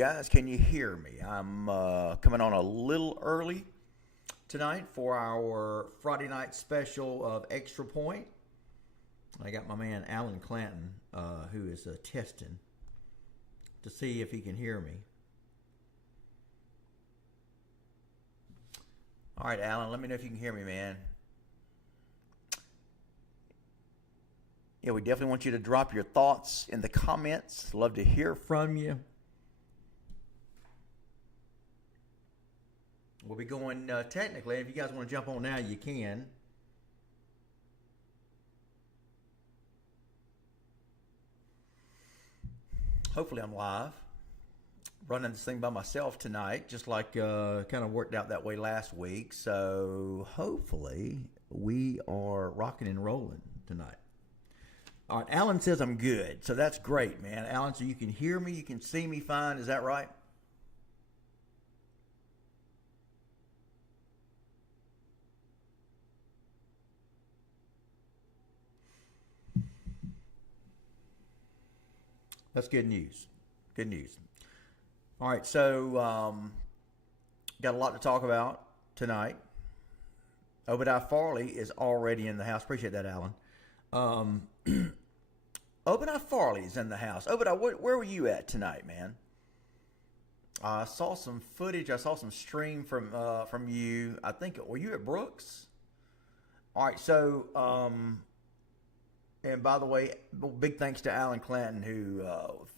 guys. Can you hear me? I'm coming on a little early tonight for our Friday night special of Extra Point. I got my man Alan Clanton, who is testing to see if he can hear me. All right, Alan, let me know if you can hear me, man. Yeah, we definitely want you to drop your thoughts in the comments. Love to hear from you. We'll be going technically. If you guys want to jump on now, you can. Hopefully I'm live. Running this thing by myself tonight, just like kind of worked out that way last week. So hopefully we are rocking and rolling tonight. All right, Alan says I'm good, so that's great, man. Alan, so you can hear me, you can see me fine, is that right? That's good news. Good news. All right, so got a lot to talk about tonight. Obadiah Farley is already in the house. Appreciate that, Alan. Obadiah Farley is in the house. Obadiah, where were you at tonight, man? I saw some footage. I saw some stream from you. I think, were you at Brooks? All right, so, and by the way, big thanks to Alan Clanton, who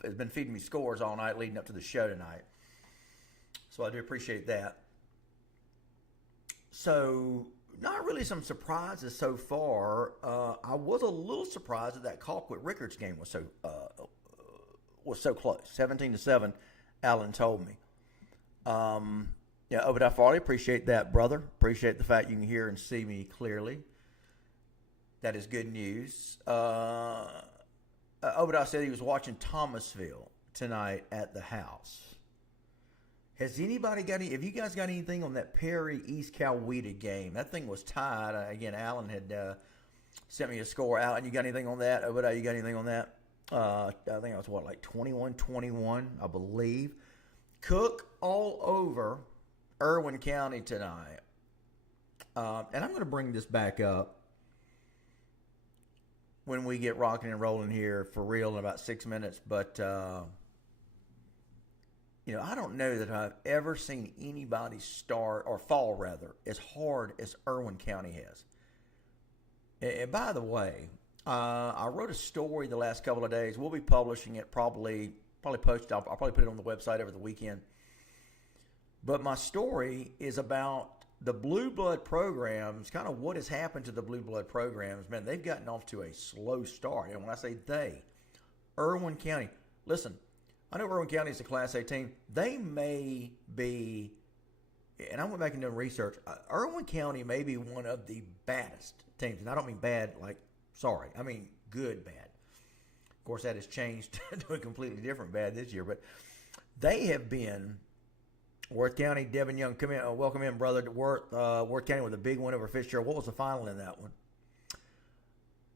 has been feeding me scores all night leading up to the show tonight. So I do appreciate that. So, not really some surprises so far. I was a little surprised that Colquitt-Rickards game was so close, 17-7. Alan told me. Yeah, Obadiah Farley, appreciate that, brother. Appreciate the fact you can hear and see me clearly. That is good news. Obadiah said he was watching Thomasville tonight at the house. Has anybody got any? Have you guys got anything on that Perry East Coweta game? That thing was tied. Again, Alan had sent me a score. Alan, you got anything on that? Obadiah, you got anything on that? I think it was like 21-21, I believe. Cook all over Irwin County tonight. And I'm going to bring this back up when we get rocking and rolling here for real in about 6 minutes. But, I don't know that I've ever seen anybody start, or fall rather, as hard as Irwin County has. And by the way, I wrote a story the last couple of days. We'll be publishing it probably posted. I'll probably put it on the website over the weekend. But my story is about the Blue Blood programs, kind of what has happened to the Blue Blood programs. Man, they've gotten off to a slow start. And when I say they, Irwin County. Listen, I know Irwin County is a Class A team. They may be, and I went back and did research, Irwin County may be one of the baddest teams. And I don't mean bad like sorry. I mean good bad. Of course, that has changed to a completely different bad this year. But they have been, Worth County, Devin Young, come in, welcome in, brother. Worth County with a big win over Fitzgerald. What was the final in that one?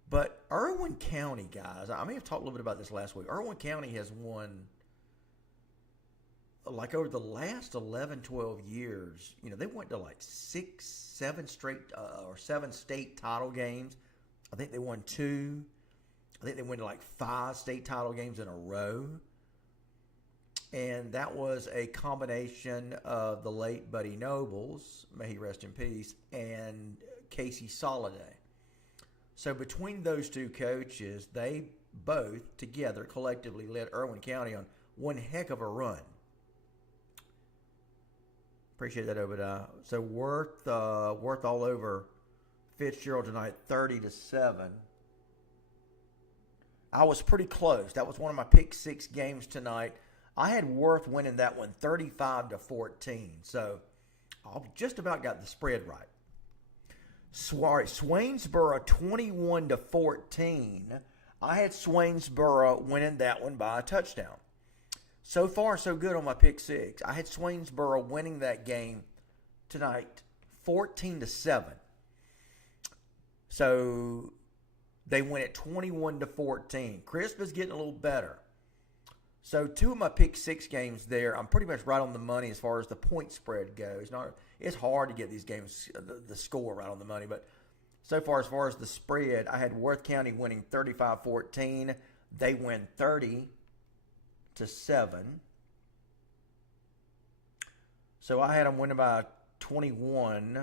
But Irwin County, guys, I may have talked a little bit about this last week. Irwin County has won, like over the last 11, 12 years, they went to like 7 state title games. I think they won 2. I think they went to like 5 state title games in a row. And that was a combination of the late Buddy Nobles, may he rest in peace, and Casey Soliday. So between those two coaches, they both together collectively led Irwin County on one heck of a run. Appreciate that, Obadiah. So Worth all over Fitzgerald tonight, 30-7. I was pretty close. That was one of my pick 6 games tonight. I had Worth winning that one 35-14. So I just about got the spread right. Swainsboro 21-14. I had Swainsboro winning that one by a touchdown. So far, so good on my pick 6. I had Swainsboro winning that game tonight 14-7. So they win it 21-14. Crisp is getting a little better. So 2 of my pick 6 games there, I'm pretty much right on the money as far as the point spread goes. It's hard to get these games, the score right on the money, but so far as the spread, I had Worth County winning 35-14. They win 30-7. So I had them winning by 21.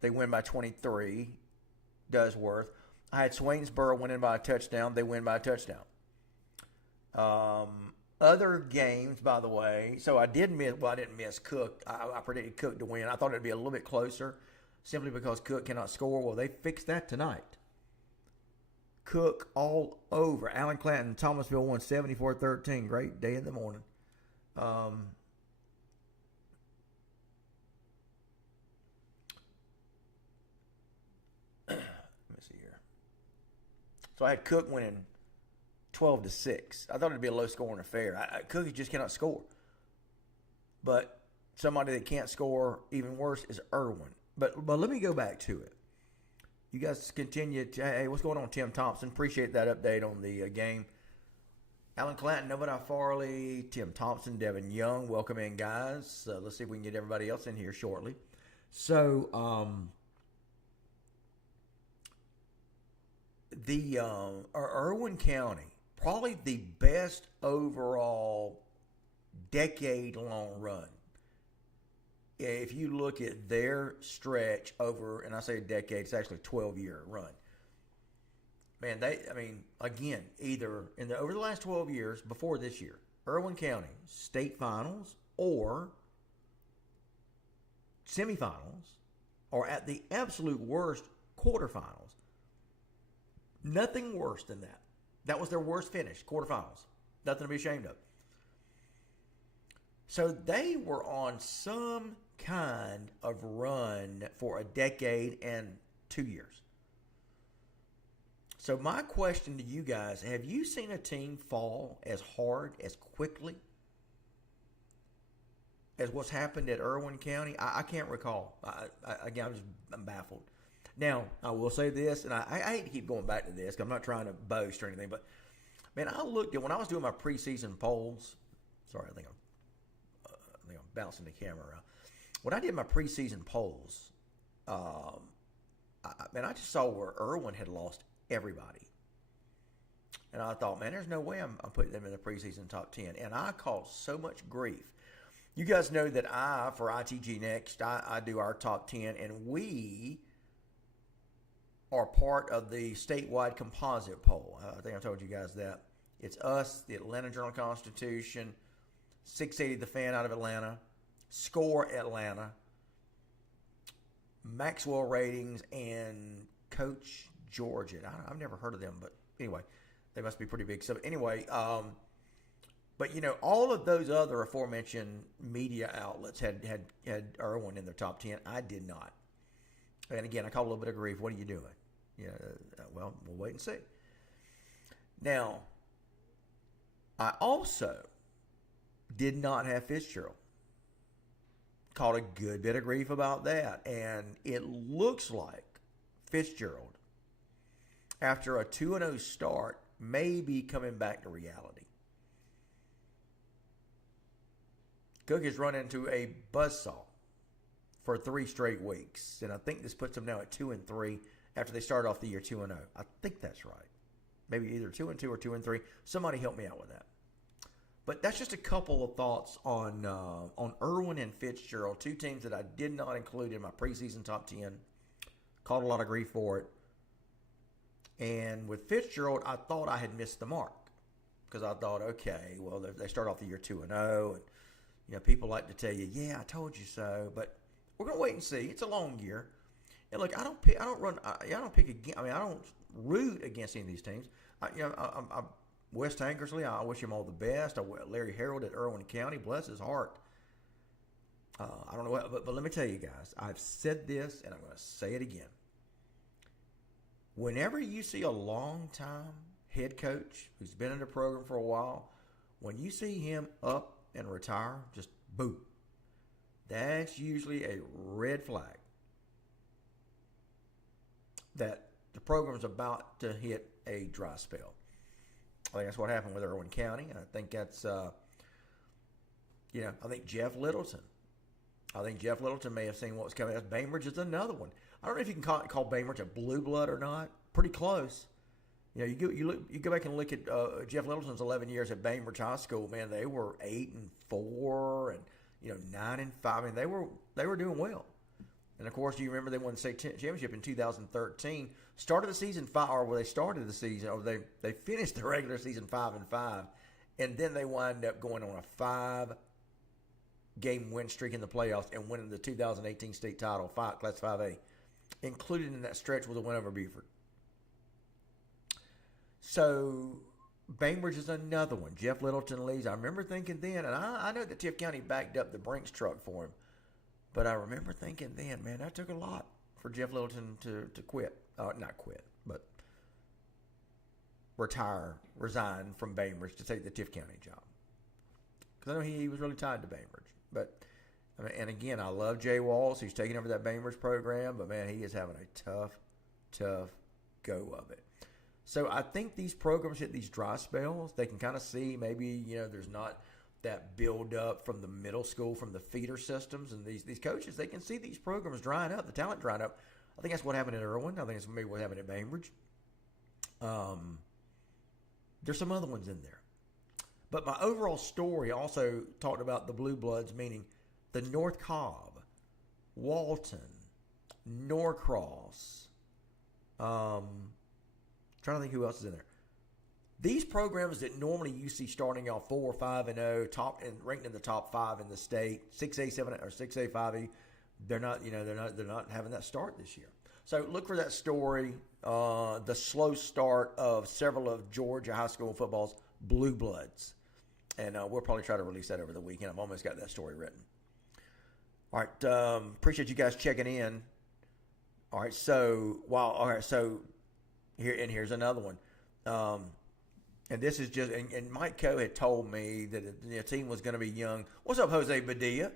They win by 23. Does Worth. I had Swainsboro winning by a touchdown. They win by a touchdown. Other games, by the way, so I didn't miss Cook. I predicted Cook to win. I thought it would be a little bit closer simply because Cook cannot score. Well, they fixed that tonight. Cook all over. Allen Clanton, Thomasville won 74-13. Great day in the morning. Let me see here. So I had Cook winning 12-6. I thought it'd be a low-scoring affair. Cook just cannot score. But somebody that can't score, even worse, is Irwin. But let me go back to it. You guys continue to, hey, what's going on, Tim Thompson? Appreciate that update on the game. Alan Clanton, Nobody Farley, Tim Thompson, Devin Young, welcome in, guys. Let's see if we can get everybody else in here shortly. So, Irwin County, probably the best overall decade-long run. If you look at their stretch over, and I say a decade, it's actually a 12-year run. Man, again, either over the last 12 years, before this year, Irwin County, state finals or semifinals, or at the absolute worst, quarterfinals. Nothing worse than that. That was their worst finish, quarterfinals. Nothing to be ashamed of. So they were on some kind of run for a decade and 2 years. So my question to you guys, have you seen a team fall as hard, as quickly as what's happened at Irwin County? I can't recall. I'm baffled. Now, I will say this, and I hate to keep going back to this because I'm not trying to boast or anything, but, man, I looked at when I was doing my preseason polls. Sorry, I think I'm bouncing the camera around. When I did my preseason polls, I just saw where Irwin had lost everybody. And I thought, man, there's no way I'm putting them in the preseason top 10. And I caught so much grief. You guys know that for ITG Next, I do our top 10, and we are part of the statewide composite poll. I think I told you guys that. It's us, the Atlanta Journal-Constitution, 680 The Fan out of Atlanta, Score Atlanta, Maxwell Ratings, and Coach Georgia. I've never heard of them, but anyway, they must be pretty big. So anyway, but all of those other aforementioned media outlets had Irwin in their top 10. I did not. And again, I caught a little bit of grief. What are you doing? Well, we'll wait and see. Now, I also did not have Fitzgerald. Caught a good bit of grief about that. And it looks like Fitzgerald, after a 2-0 start, may be coming back to reality. Cook has run into a buzzsaw for 3 straight weeks. And I think this puts them now at 2-3 after they started off the year 2-0. I think that's right. Maybe either 2-2 or 2-3. Somebody help me out with that. But that's just a couple of thoughts on Irwin and Fitzgerald, 2 teams that I did not include in my preseason top 10. Caught a lot of grief for it. And with Fitzgerald, I thought I had missed the mark because I thought, okay, well, they start off the year 2-0, and people like to tell you, yeah, I told you so. But we're gonna wait and see. It's a long year. And look, I don't pick against. I don't root against any of these teams. West Tankersley, I wish him all the best. Larry Harold at Irwin County, bless his heart. I don't know what, but let me tell you guys, I've said this and I'm going to say it again. Whenever you see a long-time head coach who's been in the program for a while, when you see him up and retire, just boom, that's usually a red flag that the program's about to hit a dry spell. I think that's what happened with Irwin County, and I think that's I think Jeff Littleton. I think Jeff Littleton may have seen what was coming. Bainbridge is another one. I don't know if you can call Bainbridge a blue blood or not. Pretty close. You go back and look at Jeff Littleton's 11 years at Bainbridge High School. Man, they were 8-4 and 9-5. I mean, they were doing well. And of course, you remember they won the state championship in 2013. Started the season they finished the regular season 5-5, and then they wind up going on a 5-game win streak in the playoffs and winning the 2018 state title, Class 5A. Included in that stretch was a win over Beaufort. So Bainbridge is another one. Jeff Littleton leads. I remember thinking then, and I know that Tiff County backed up the Brinks truck for him, but I remember thinking then, man, that took a lot for Jeff Littleton to quit. Not quit, but resign from Bainbridge to take the Tiff County job. Because I know he was really tied to Bainbridge. But, I mean, and again, I love Jay Walls. He's taking over that Bainbridge program, but, man, he is having a tough go of it. So I think these programs hit these dry spells. They can kind of see maybe, there's not that build up from the middle school, from the feeder systems. And these coaches, they can see these programs drying up, the talent drying up. I think that's what happened at Irwin. I think it's maybe what happened at Bainbridge. There's some other ones in there. But my overall story also talked about the Blue Bloods, meaning the North Cobb, Walton, Norcross, trying to think who else is in there. These programs that normally you see starting off 4, 5-0, top and ranked in the top 5 in the state, 6A, 7 or 6A, 5A, they're not having that start this year. So look for that story, the slow start of several of Georgia high school football's Blue Bloods, and we'll probably try to release that over the weekend. I've almost got that story written. All right, appreciate you guys checking in. All right, so here's another one. And this is just, and Mike Coe had told me that the team was going to be young. What's up, Jose Badilla?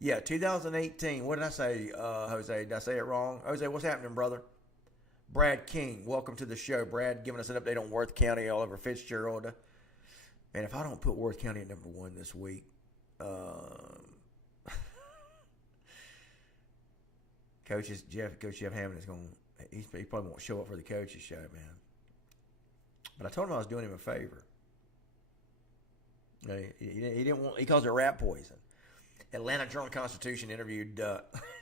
Yeah, 2018. What did I say, Jose? Did I say it wrong? Jose, what's happening, brother? Brad King, welcome to the show. Brad giving us an update on Worth County all over Fitzgerald. Man, if I don't put Worth County at number 1 this week, Coach Jeff Hammond is going. He probably won't show up for the coaches show, man. But I told him I was doing him a favor. He didn't want. He calls it rat poison. Atlanta Journal-Constitution interviewed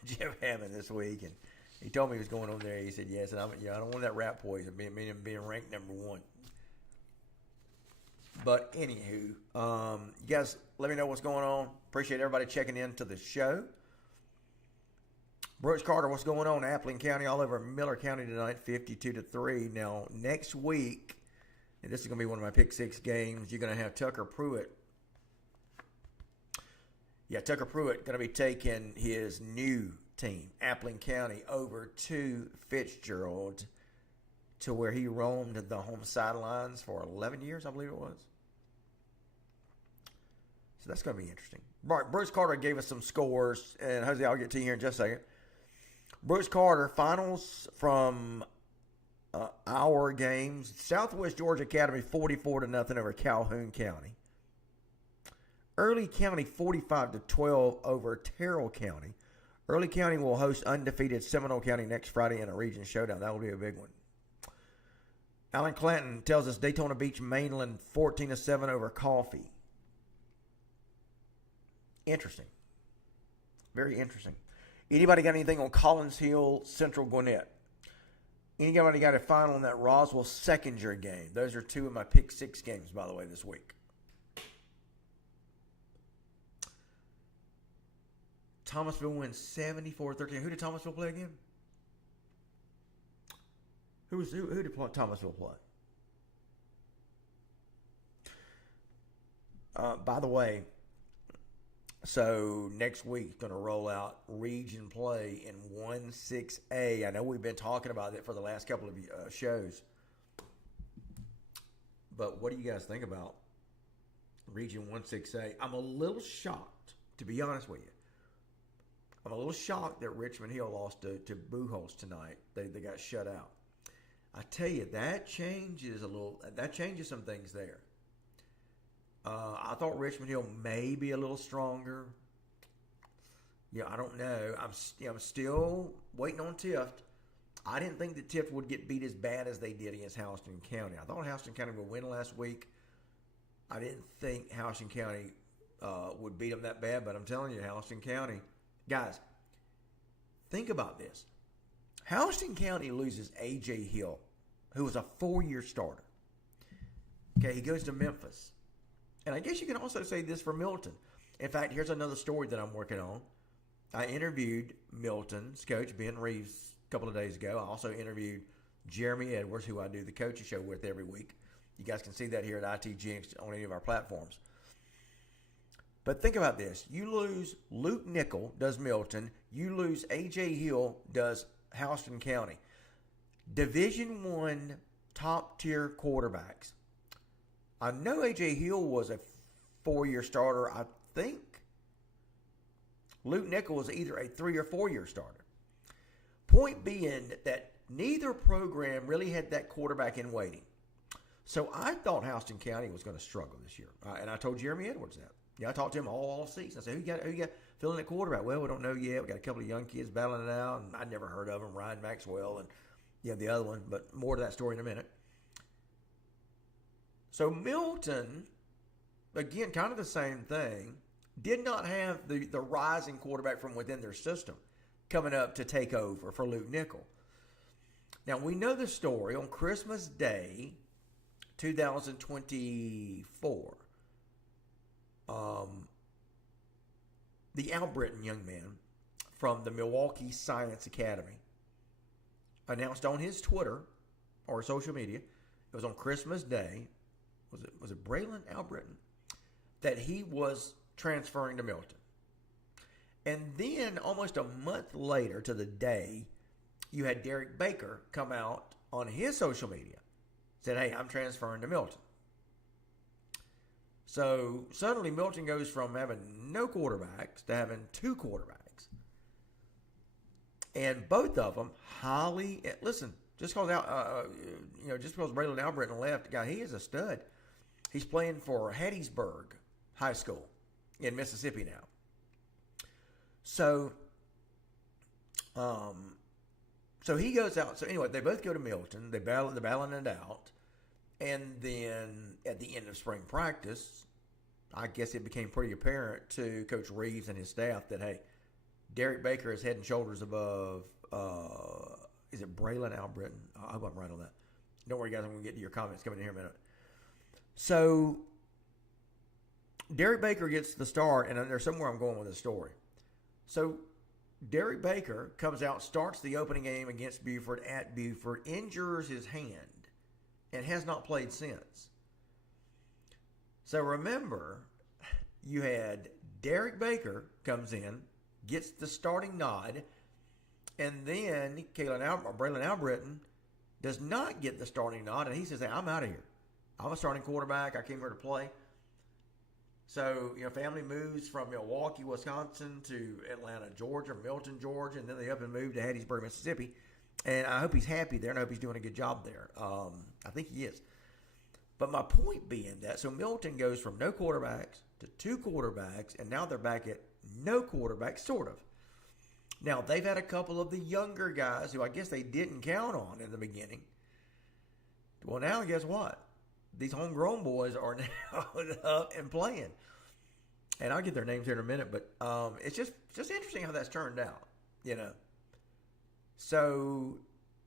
Jeff Hammond this week, and he told me he was going on there. He said yes, and I don't want that rat poison being ranked number 1. But anywho, you guys, let me know what's going on. Appreciate everybody checking in to the show. Brooks Carter, what's going on? Appling County all over Miller County tonight, 52-3. Now, next week, and this is going to be one of my pick 6 games, you're going to have Tucker Pruitt. Yeah, Tucker Pruitt going to be taking his new team, Appling County, over to Fitzgerald, to where he roamed the home sidelines for 11 years, I believe it was. So that's going to be interesting. Right, Bruce Carter gave us some scores, and Jose, I'll get to you here in just a second. Bruce Carter, finals from our games. Southwest Georgia Academy 44-0 over Calhoun County. Early County 45-12 over Terrell County. Early County will host undefeated Seminole County next Friday in a region showdown. That will be a big one. Alan Clanton tells us Daytona Beach Mainland 14-7 over Coffee. Interesting. Very interesting. Anybody got anything on Collins Hill, Central Gwinnett? Anybody got a final on that Roswell Seconder game? Those are 2 of my pick 6 games, by the way, this week. Thomasville wins 74-13. Who did Thomasville play again? Who did Thomasville play? By the way, so next week going to roll out region play in 1-6A. I know we've been talking about it for the last couple of shows, but what do you guys think about region 1-6A? I'm a little shocked, to be honest with you. I'm a little shocked that Richmond Hill lost to Buchholz tonight. They got shut out. I tell you, that changes some things there. I thought Richmond Hill may be a little stronger. Yeah, I don't know. I'm still waiting on Tift. I didn't think that Tift would get beat as bad as they did against Houston County. I thought Houston County would win last week. I didn't think Houston County would beat them that bad, but I'm telling you, Houston County, guys, think about this. Houston County loses A.J. Hill, who was a 4-year starter. Okay, he goes to Memphis. And I guess you can also say this for Milton. In fact, here's another story that I'm working on. I interviewed Milton's coach, Ben Reeves, a couple of days ago. I also interviewed Jeremy Edwards, who I do the coaching show with every week. You guys can see that here at ITG on any of our platforms. But think about this. You lose Luke Nickel, does Milton. You lose A.J. Hill, does Houston County. Division I top-tier quarterbacks. I know A.J. Hill was a 4-year starter. I think Luke Nickel was either a 3 or 4-year starter. Point being that neither program really had that quarterback in waiting. So I thought Houston County was going to struggle this year. And I told Jeremy Edwards that. Yeah, I talked to him all season. I said, who you got filling at quarterback? Well, we don't know yet. We got a couple of young kids battling it out, and I'd never heard of them, Ryan Maxwell and the other one, but more to that story in a minute. So Milton, again, kind of the same thing, did not have the rising quarterback from within their system coming up to take over for Luke Nickel. Now, we know the story. On Christmas Day, 2024, the Al Britton young man from the Milwaukee Science Academy announced on his Twitter or social media, it was on Christmas Day, was it Braylon Al Britton, that he was transferring to Milton. And then almost a month later to the day, you had Derek Baker come out on his social media, said, hey, I'm transferring to Milton. So suddenly Milton goes from having no quarterbacks to having 2 quarterbacks. And both of them highly, listen, just because Braylon Albritton left, guy, he is a stud. He's playing for Hattiesburg High School in Mississippi now. So he goes out. So anyway, they both go to Milton. They're battling it out. And then at the end of spring practice, I guess it became pretty apparent to Coach Reeves and his staff that, hey, Derek Baker is head and shoulders above, is it Braylon Albritton? I hope I'm right on that. Don't worry, guys. I'm going to get to your comments coming in here in a minute. So Derek Baker gets the start, and there's somewhere I'm going with this story. So Derek Baker comes out, starts the opening game against Buford at Buford, injures his hand, and has not played since. So remember, you had Derek Baker comes in, gets the starting nod, and then Braylon Albritton does not get the starting nod, and he says, hey, I'm out of here. I'm a starting quarterback. I came here to play. So, family moves from Milwaukee, Wisconsin to Atlanta, Georgia, Milton, Georgia, and then they up and move to Hattiesburg, Mississippi. And I hope he's happy there, and I hope he's doing a good job there. I think he is. But my point being that, so Milton goes from no quarterbacks to 2 quarterbacks, and now they're back at no quarterbacks, sort of. Now, they've had a couple of the younger guys who I guess they didn't count on in the beginning. Well, now guess what? These homegrown boys are now up and playing. And I'll get their names here in a minute, but it's just interesting how that's turned out, So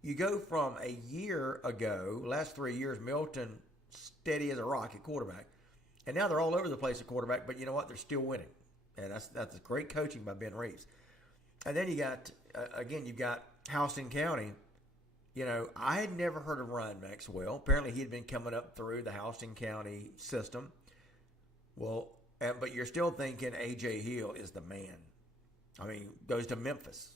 you go from a year ago, last 3 years, Milton steady as a rock at quarterback. And now they're all over the place at quarterback, but you know what? They're still winning. And that's great coaching by Ben Reeves. And then you got, you've got Houston County. I had never heard of Ryan Maxwell. Apparently, he had been coming up through the Houston County system. Well, but you're still thinking A.J. Hill is the man. I mean, goes to Memphis.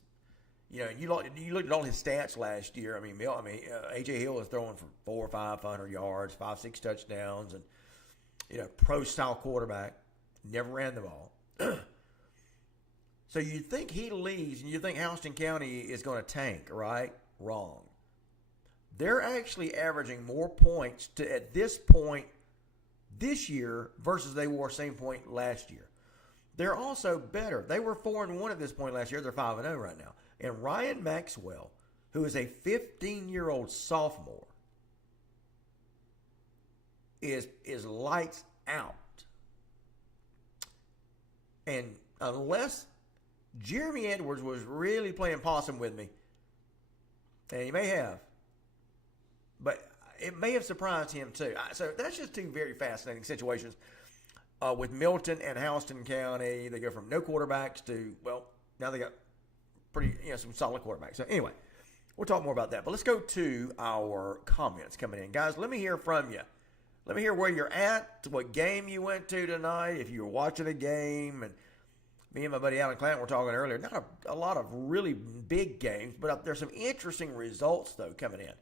You looked at all his stats last year. A.J. Hill was throwing for 400 or 500 yards, 5-6 touchdowns, and pro-style quarterback. Never ran the ball. So you think he leaves, and you think Houston County is going to tank, right? Wrong. They're actually averaging more points at this point this year versus they were same point last year. They're also better. They were 4-1 at this point last year. They're 5-0 right now. And Ryan Maxwell, who is a 15-year-old sophomore, is lights out. And unless Jeremy Edwards was really playing possum with me, and he may have, but it may have surprised him too. So that's just two very fascinating situations. With Milton and Houston County, they go from no quarterbacks to, well, now they got some solid quarterbacks. So anyway, we'll talk more about that. But let's go to our comments coming in. Guys, let me hear from you. Let me hear where you're at, what game you went to tonight, if you were watching a game. And me and my buddy Alan Clanton were talking earlier. Not a lot of really big games, but there's some interesting results, though, coming in.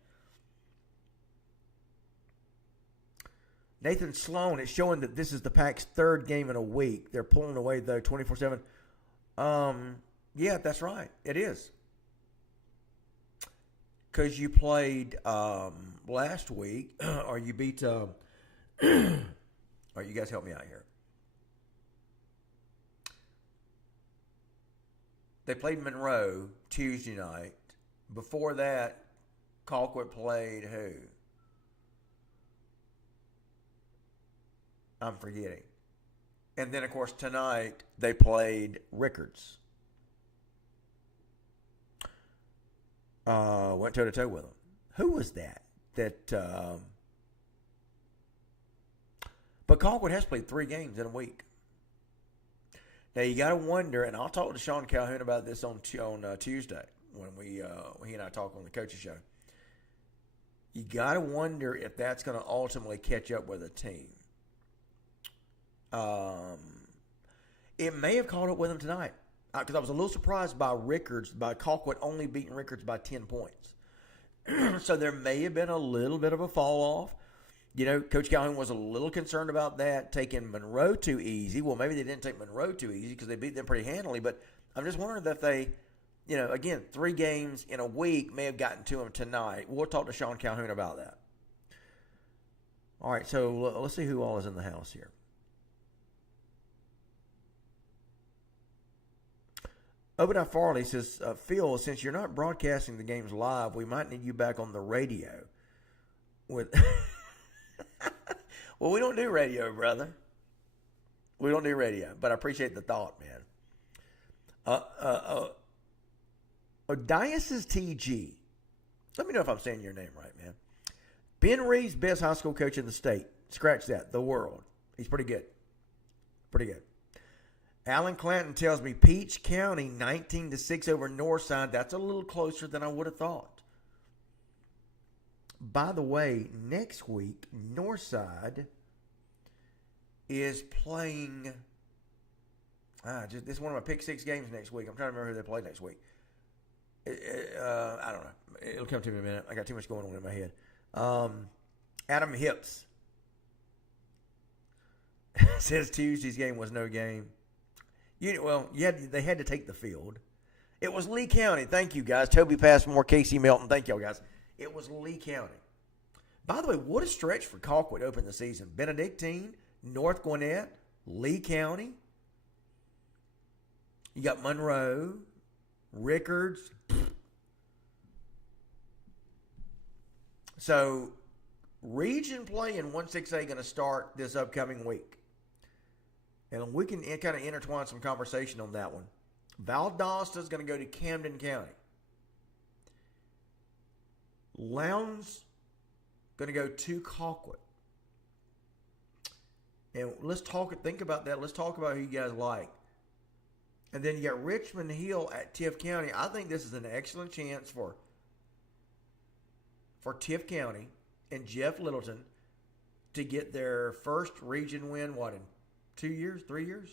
Nathan Sloan is showing that this is the Pac's third game in a week. They're pulling away, though, 24/7. Yeah, that's right. It is. Because you played last week, or you beat... all right, you guys help me out here. They played Monroe Tuesday night. Before that, Colquitt played who? I'm forgetting. And then, of course, tonight they played Rickards. Went toe-to-toe with them. Who was that? But Colquitt has played 3 games in a week. Now, you got to wonder, and I'll talk to Sean Calhoun about this on Tuesday when he and I talk on the coaches show. You got to wonder if that's going to ultimately catch up with a team. It may have caught up with them tonight because I was a little surprised by Colquitt only beating Rickards by 10 points. So there may have been a little bit of a fall off. You know, Coach Calhoun was a little concerned about that, taking Monroe too easy. Well, maybe they didn't take Monroe too easy because they beat them pretty handily. But I'm just wondering if they, again, 3 games in a week may have gotten to them tonight. We'll talk to Sean Calhoun about that. All right, so let's see who all is in the house here. Obadiah Farley says, Phil, since you're not broadcasting the games live, we might need you back on the radio. With Well, we don't do radio, brother. We don't do radio, but I appreciate the thought, man. Odiasis TG. Let me know if I'm saying your name right, man. Ben Reeves, best high school coach in the state. Scratch that. The world. He's pretty good. Pretty good. Alan Clanton tells me Peach County 19-6 over Northside. That's a little closer than I would have thought. By the way, next week, Northside is playing. This is one of my pick 6 games next week. I'm trying to remember who they play next week. I don't know. It'll come to me in a minute. I got too much going on in my head. Adam Hips says Tuesday's game was no game. They had to take the field. It was Lee County. Thank you, guys. Toby Passmore, Casey Melton. Thank y'all, guys. It was Lee County. By the way, what a stretch for Colquitt to open the season. Benedictine, North Gwinnett, Lee County. You got Monroe, Rickards. So, region play in 1-6A going to start this upcoming week. And we can kind of intertwine some conversation on that one. Valdosta is going to go to Camden County. Lowndes going to go to Colquitt. And think about that. Let's talk about who you guys like. And then you got Richmond Hill at Tift County. I think this is an excellent chance for Tift County and Jeff Littleton to get their first region win, in 2 years, 3 years?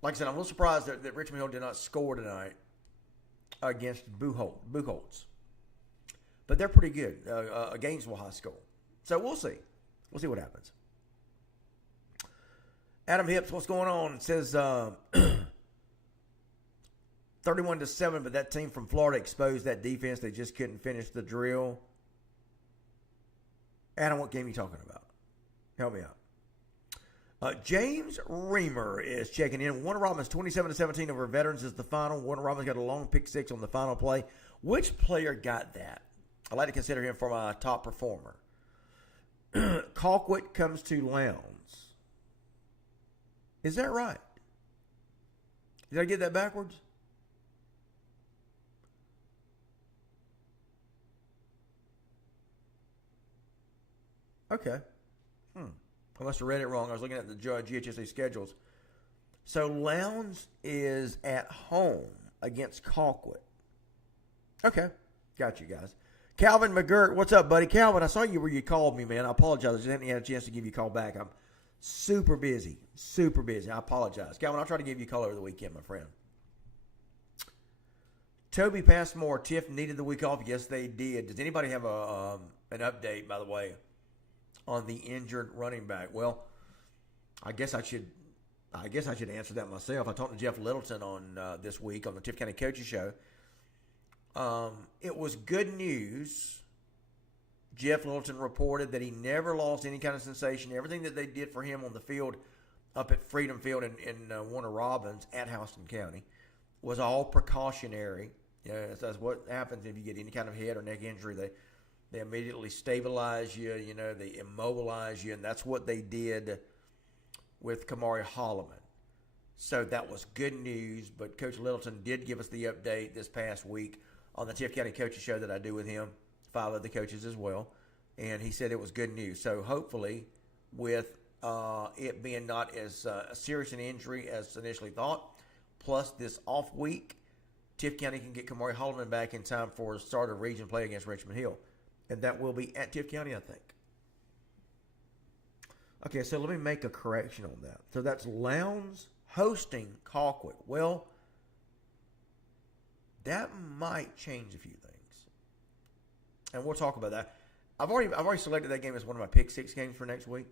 Like I said, I'm a little surprised that Richmond Hill did not score tonight against Buchholz. But they're pretty good, a Gainesville high school. So we'll see. We'll see what happens. Adam Hips, what's going on? It says 31-7, but that team from Florida exposed that defense. They just couldn't finish the drill. Adam, what game are you talking about? Help me out. James Reamer is checking in. Warner Robins 27-17 over Veterans is the final. Warner Robins got a long pick six on the final play. Which player got that? I like to consider him for my top performer. Colquitt comes to Lowndes. Is that right? Did I get that backwards? Okay. I must have read it wrong. I was looking at the GHSA schedules. So Lowndes is at home against Colquitt. Okay. Got you guys. Calvin McGirt, what's up, buddy? Calvin, I saw you where you called me, man. I apologize. I just hadn't had a chance to give you a call back. I'm super busy. Super busy. I apologize. Calvin, I'll try to give you a call over the weekend, my friend. Toby Passmore, Tiff needed the week off. Yes, they did. Does anybody have an update, by the way, on the injured running back? Well, I guess I should answer that myself. I talked to Jeff Littleton on this week on the Tiff County Coaches Show. It was good news. Jeff Littleton reported that he never lost any kind of sensation. Everything that they did for him on the field up at Freedom Field in Warner Robins at Houston County was all precautionary. That's what happens if you get any kind of head or neck injury. They immediately stabilize you, they immobilize you, and that's what they did with Kamari Holloman. So that was good news, but Coach Littleton did give us the update this past week on the Tiff County Coaches Show that I do with him, 5 other coaches as well, and he said it was good news. So hopefully with it being not as serious an injury as initially thought, plus this off week, Tiff County can get Kamari Holloman back in time for the start of region play against Richmond Hill. And that will be at Tiff County, I think. Okay, so let me make a correction on that. So that's Lowndes hosting Colquitt. Well, that might change a few things. And we'll talk about that. I've already selected that game as one of my pick six games for next week.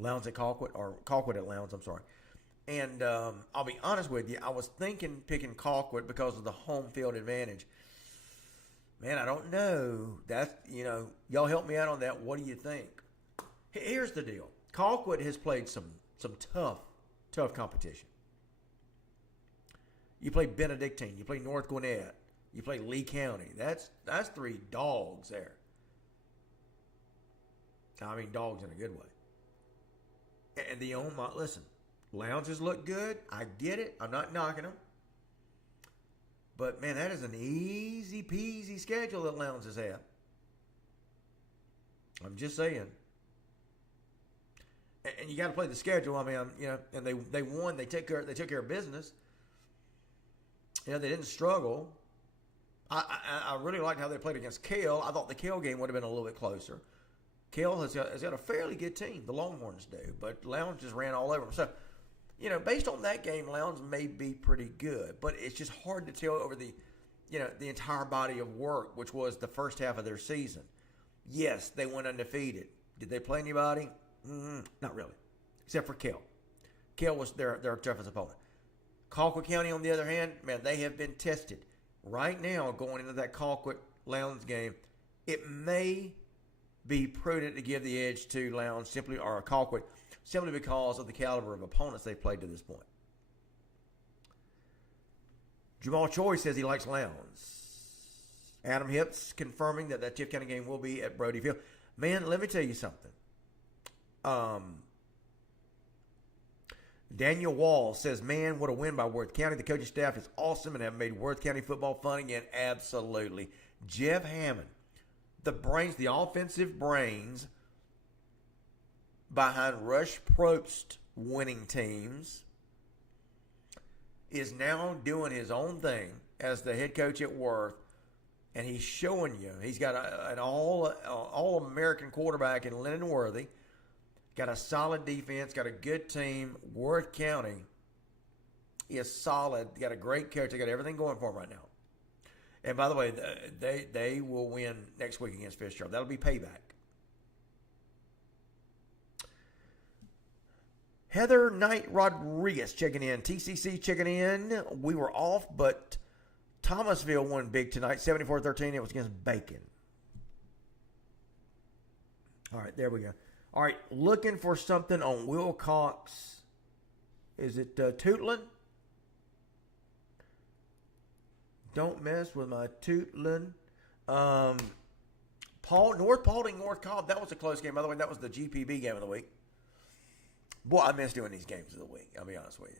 Lowndes at Colquitt, or Colquitt at Lowndes, I'm sorry. And I'll be honest with you, I was thinking picking Colquitt because of the home field advantage. Man, I don't know. That's, y'all help me out on that. What do you think? Here's the deal. Colquitt has played some tough competition. You play Benedictine. You play North Gwinnett. You play Lee County. That's 3 dogs there. I mean, dogs in a good way. And listen, Lowndes has looked good. I get it. I'm not knocking them. But, man, that is an easy-peasy schedule that Lowndes has had. I'm just saying. And you got to play the schedule. I mean, and they won. They took care of business. They didn't struggle. I really liked how they played against Cale. I thought the Cale game would have been a little bit closer. Cale has got a fairly good team. The Longhorns do. But Lowndes just ran all over them. So, based on that game, Lowndes may be pretty good, but it's just hard to tell over the entire body of work, which was the first half of their season. Yes, they went undefeated. Did they play anybody? Not really, except for Cale. Cale was their toughest opponent. Colquitt County, on the other hand, man, they have been tested. Right now, going into that Colquitt-Lowndes game, it may be prudent to give the edge to Lowndes or Colquitt simply because of the caliber of opponents they've played to this point. Jamal Choi says he likes Lowndes. Adam Hips confirming that Tiff County game will be at Brody Field. Man, let me tell you something. Daniel Wall says, man, what a win by Worth County. The coaching staff is awesome and have made Worth County football fun again. Absolutely. Jeff Hammond, the offensive brains behind Rush Probst winning teams, is now doing his own thing as the head coach at Worth, and he's showing you. He's got an all-American quarterback in Lennon Worthy, got a solid defense, got a good team. Worth County is solid. Got a great coach. They got everything going for them right now. And by the way, they will win next week against Fitzgerald. That'll be payback. Heather Knight Rodriguez checking in. TCC checking in. We were off, but Thomasville won big tonight, 74-13. It was against Bacon. All right, there we go. All right, looking for something on Wilcox. Is it Tootland? Don't mess with my Tootland. North Paulding, North Cobb. That was a close game. By the way, that was the GPB game of the week. Boy, I miss doing these games of the week. I'll be honest with you.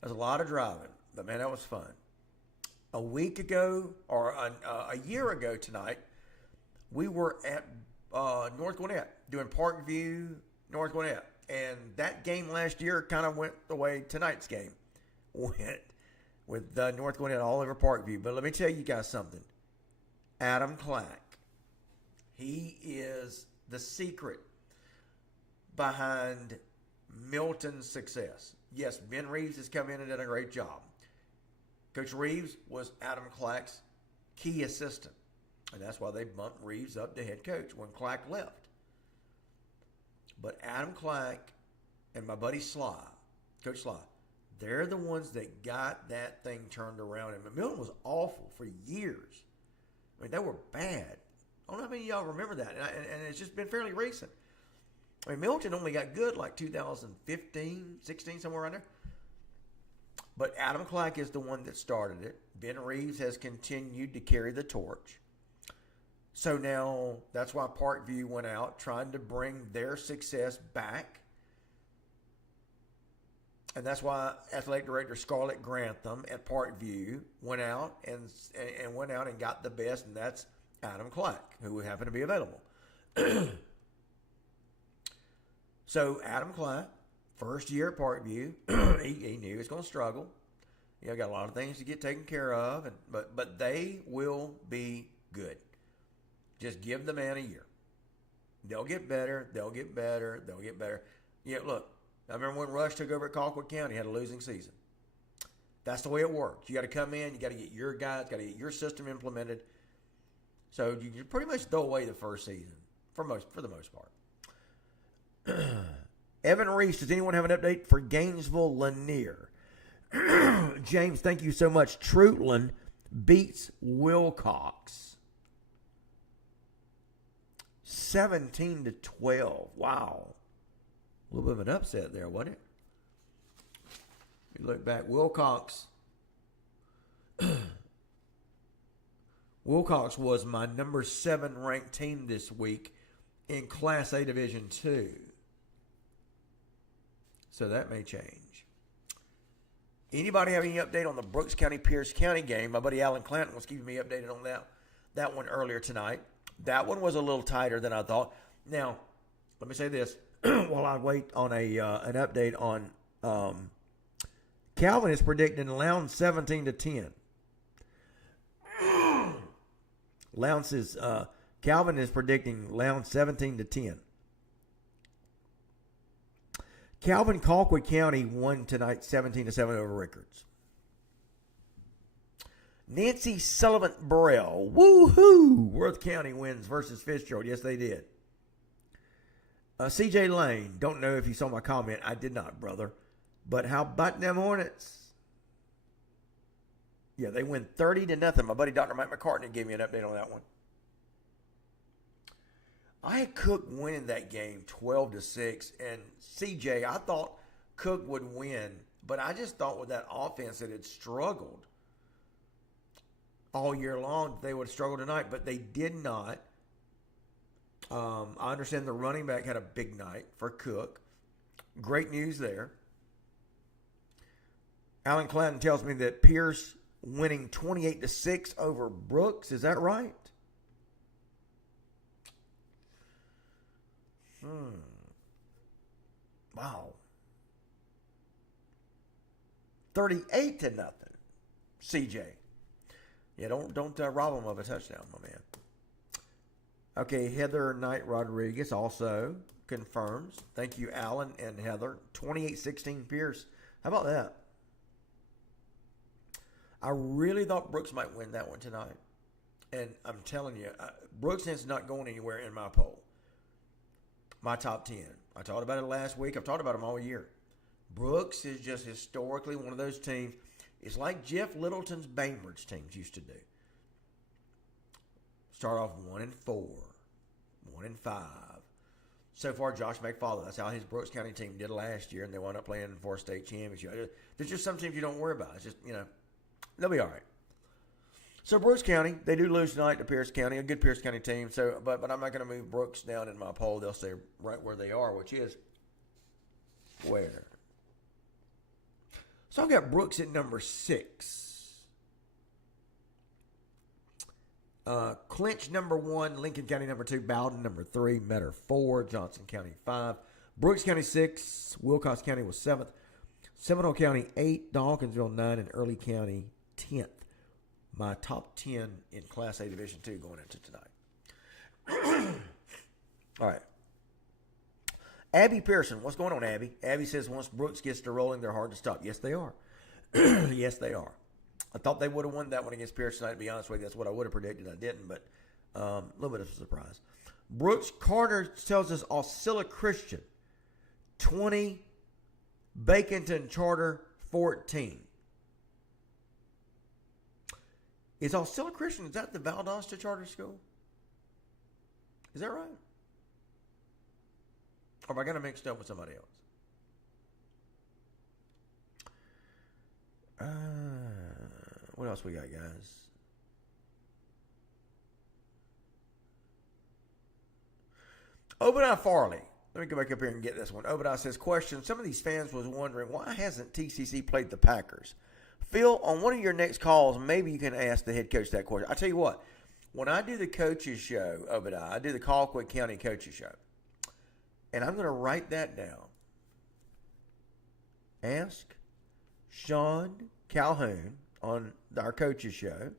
There's a lot of driving, but man, that was fun. A week ago, or a year ago tonight, we were at North Gwinnett doing Parkview, North Gwinnett. And that game last year kind of went the way tonight's game went with North Gwinnett all over Parkview. But let me tell you guys something. Adam Clack. He is the secret behind Milton's success. Yes, Ben Reeves has come in and done a great job. Coach Reeves was Adam Clack's key assistant. And that's why they bumped Reeves up to head coach when Clack left. But Adam Clack and my buddy Sly, Coach Sly, they're the ones that got that thing turned around. And Milton was awful for years. I mean, they were bad. I don't know how many of y'all remember that. And it's just been fairly recent. I mean, Milton only got good like 2015, 16, somewhere around there. But Adam Clack is the one that started it. Ben Reeves has continued to carry the torch. So now that's why Parkview went out trying to bring their success back. And that's why Athletic Director Scarlett Grantham at Parkview went out and got the best, and that's Adam Clack, who happened to be available. So Adam Clack, first year at Parkview, he knew he was going to struggle. You know, got a lot of things to get taken care of, but they will be good. Just give the man a year. They'll get better. They'll get better. They'll get better. Yeah, look, I remember when Rush took over at Colquitt County, had a losing season. That's the way it works. You got to come in. You got to get your guys. Got to get your system implemented. So you pretty much throw away the first season for the most part. Evan Reese, does anyone have an update for Gainesville Lanier? James, thank you so much. Troutland beats Wilcox 17-12. Wow. A little bit of an upset there, wasn't it? You look back, Wilcox was my number 7 ranked team this week in Class A Division II. So that may change. Anybody have any update on the Brooks County-Pierce County game? My buddy Alan Clanton was keeping me updated on that one earlier tonight. That one was a little tighter than I thought. Now, let me say this. While I wait on an update on Calvin is predicting Lowndes 17-10. Calvin is predicting Lowndes 17-10. Calvin Colquitt County won tonight 17-7 over Rickards. Nancy Sullivan Burrell. Woo-hoo! Worth County wins versus Fitzgerald. Yes, they did. CJ Lane. Don't know if you saw my comment. I did not, brother. But how about them Hornets? Yeah, they win 30-0. My buddy Dr. Mike McCartney gave me an update on that one. I had Cook winning that game 12-6. And CJ, I thought Cook would win. But I just thought with that offense that it struggled all year long, they would struggle tonight. But they did not. I understand the running back had a big night for Cook. Great news there. Alan Clanton tells me that Pierce winning 28-6 over Brooks. Is that right? Wow. 38-0. CJ. Yeah, don't rob him of a touchdown, my man. Okay, Heather Knight Rodriguez also confirms. Thank you, Alan and Heather. 28-16 Pierce. How about that? I really thought Brooks might win that one tonight. And I'm telling you, Brooks is not going anywhere in my poll. My top 10. I talked about it last week. I've talked about him all year. Brooks is just historically one of those teams. It's like Jeff Littleton's Bainbridge teams used to do. Start off 1-4, 1-5, So far, Josh McFarland, that's how his Brooks County team did last year, and they wound up playing for a state championship. There's just some teams you don't worry about. It's just, they'll be all right. So Brooks County, they do lose tonight to Pierce County, a good Pierce County team. So, but I'm not going to move Brooks down in my poll. They'll stay right where they are, which is where? So I've got Brooks at number 6. Clinch number 1, Lincoln County number 2, Bowden number 3, Metter 4, Johnson County 5, Brooks County 6, Wilcox County was 7th, Seminole County 8, Dawkinsville 9, and Early County 10th. My top 10 in Class A Division 2 going into tonight. All right. Abby Pearson, what's going on, Abby? Abby says once Brooks gets to rolling, they're hard to stop. Yes, they are. Yes, they are. I thought they would have won that one against Pierce tonight, to be honest with you. That's what I would have predicted. I didn't, but a little bit of a surprise. Brooks Carter tells us Osceola Christian, 20, Baconton Charter, 14. Is Osceola Christian, is that the Valdosta Charter School? Is that right? Or am I going to mix it up with somebody else? What else we got, guys? Obadiah Farley. Let me go back up here and get this one. Obadiah says, question, some of these fans was wondering, why hasn't TCC played the Packers? Phil, on one of your next calls, maybe you can ask the head coach that question. I tell you what, when I do the coaches show, Obadiah, I do the Colquitt County coaches show, and I'm going to write that down. Ask Sean Calhoun on our coaches show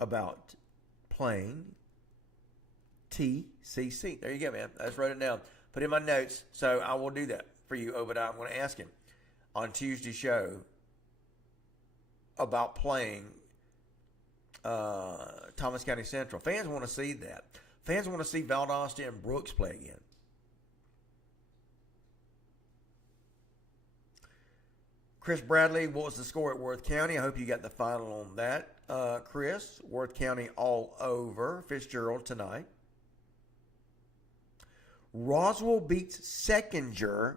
about playing TCC. There you go, man. I just wrote it down. Put it in my notes, so I will do that for you, Obadiah. I'm going to ask him on Tuesday's show about playing Thomas County Central. Fans want to see that. Fans want to see Valdosta and Brooks play again. Chris Bradley, what was the score at Worth County? I hope you got the final on that. Chris, Worth County all over Fitzgerald tonight. Roswell beats Seckinger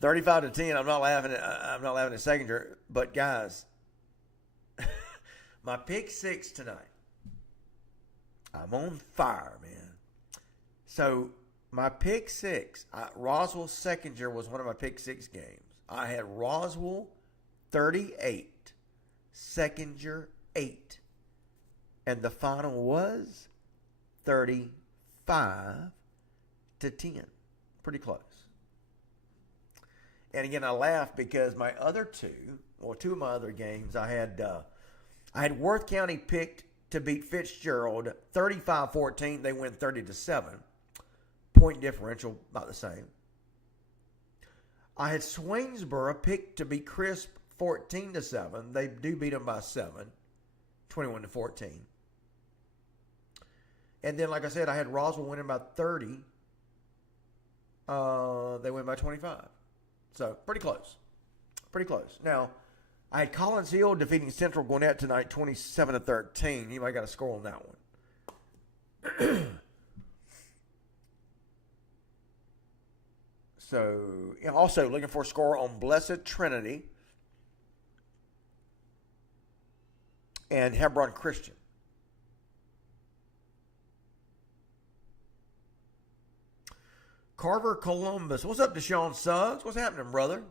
35-10. I'm not laughing at Seckinger, but guys, my pick 6 tonight. I'm on fire, man. So my pick 6, Roswell Seckinger was one of my pick 6 games. I had Roswell 38, Seckinger 8, and the final was 35-10. Pretty close. And again, I laugh because my other two of my other games, I had Worth County picked to beat Fitzgerald 35-14. They win 30-7. Point differential about the same. I had Swainsboro picked to beat Crisp 14-7. They do beat them by 7, 21-14. And then, like I said, I had Roswell winning by 30. They win by 25. So, pretty close. Pretty close. Now, I had Collins Hill defeating Central Gwinnett tonight 27-13. Anybody got a score on that one? So, also looking for a score on Blessed Trinity and Hebron Christian. Carver Columbus. What's up, Deshaun Suggs? What's happening, brother?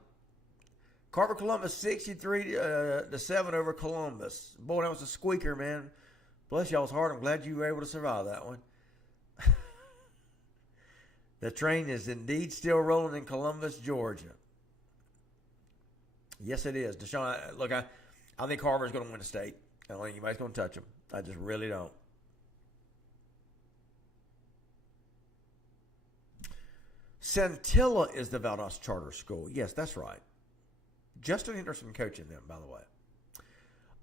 Carver Columbus 63-7 over Columbus. Boy, that was a squeaker, man. Bless y'all's heart. I'm glad you were able to survive that one. The train is indeed still rolling in Columbus, Georgia. Yes, it is. Deshaun, look, I think Carver's going to win the state. I don't think anybody's going to touch him. I just really don't. Centilla is the Valdosta Charter School. Yes, that's right. Justin Henderson coaching them, by the way.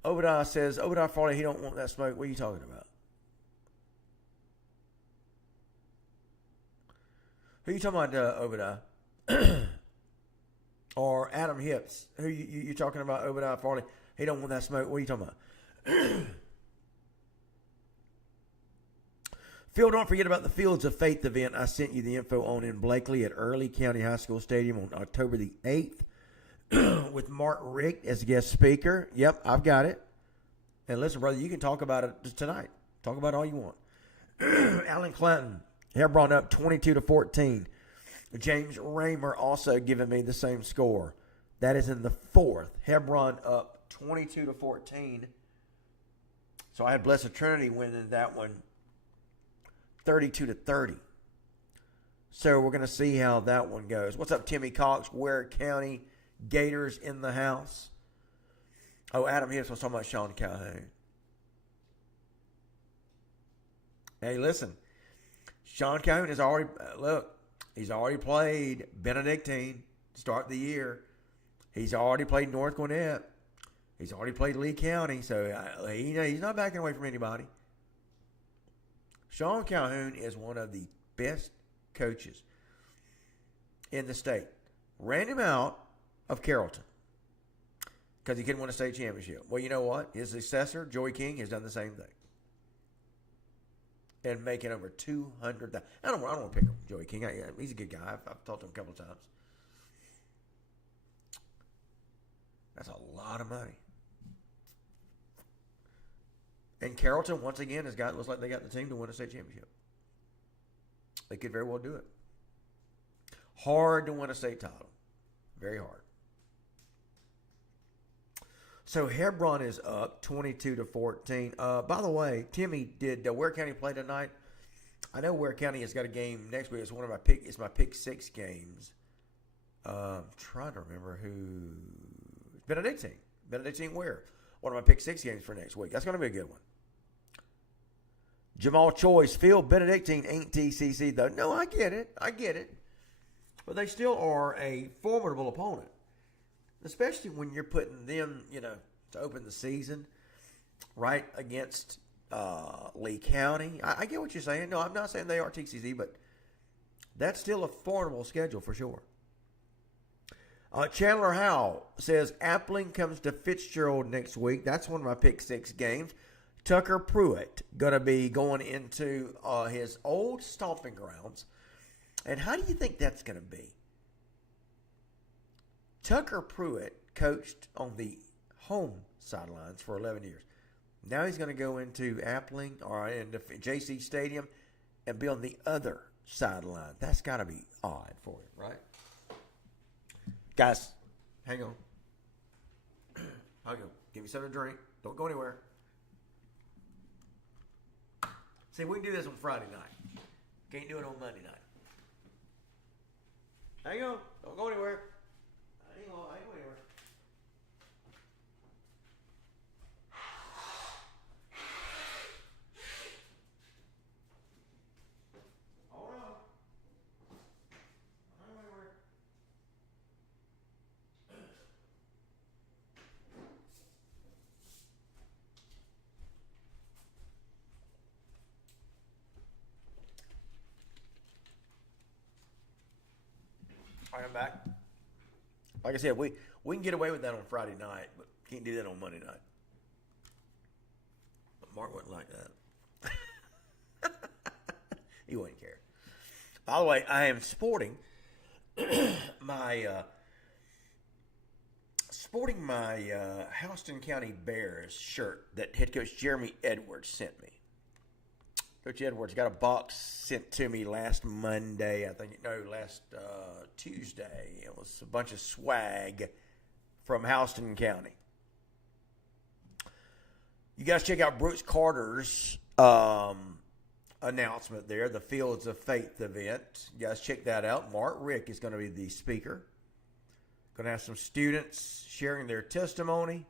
Obadiah says, Obadiah Farley, he don't want that smoke. What are you talking about? Who are you talking about, Obadiah? Or Adam Hips? Who you talking about, Obadiah Farley? He don't want that smoke. What are you talking about? Phil, don't forget about the Fields of Faith event I sent you the info on in Blakely at Early County High School Stadium on October the 8th with Mark Richt as guest speaker. Yep, I've got it. And listen, brother, you can talk about it tonight. Talk about it all you want. Allen Clanton, Hebron up 22-14. James Raymer also giving me the same score. That is in the fourth. Hebron up 22-14. So I had Blessed Trinity winning that one 32-30. So we're going to see how that one goes. What's up, Timmy Cox? Ware County Gators in the house. Oh, Adam Hibbs was talking about Sean Calhoun. Hey, listen. Sean Calhoun has already, he's already played Benedictine to start the year. He's already played North Gwinnett. He's already played Lee County. So he's not backing away from anybody. Sean Calhoun is one of the best coaches in the state. Ran him out of Carrollton because he couldn't win a state championship. Well, you know what? His successor, Joey King, has done the same thing. And making over $200,000. I don't want to pick on Joey King. He's a good guy. I've talked to him a couple of times. That's a lot of money. And Carrollton, once again, looks like they got the team to win a state championship. They could very well do it. Hard to win a state title. Very hard. So Hebron is up 22-14. By the way, Timmy, did Ware County play tonight? I know Ware County has got a game next week. It's my pick six games. I'm trying to remember who. Benedictine. Benedictine Ware. One of my pick six games for next week. That's going to be a good one. Jamal Choice, Phil, Benedictine ain't TCC though. No, I get it. But they still are a formidable opponent. Especially when you're putting them, to open the season right against Lee County. I get what you're saying. No, I'm not saying they are TCC, but that's still a formidable schedule for sure. Chandler Howell says Appling comes to Fitzgerald next week. That's one of my pick six games. Tucker Pruitt going to be going into his old stomping grounds. And how do you think that's going to be? Tucker Pruitt coached on the home sidelines for 11 years. Now he's going to go into Appling or into JC Stadium and be on the other sideline. That's got to be odd for him, right? Guys, hang on. I'll go. Give me something to drink. Don't go anywhere. See, we can do this on Friday night. Can't do it on Monday night. Hang on. Don't go anywhere. Hang on. I ain't going anywhere. Hold on. I ain't going anywhere. All right, I'm back. Like I said, we can get away with that on Friday night, but can't do that on Monday night. But Mark wouldn't like that. He wouldn't care. By the way, I am sporting my Houston County Bears shirt that head coach Jeremy Edwards sent me. Coach Edwards got a box sent to me last Monday. Last Tuesday. It was a bunch of swag from Houston County. You guys check out Bruce Carter's announcement there, the Fields of Faith event. You guys check that out. Mark Richt is going to be the speaker. Going to have some students sharing their testimony.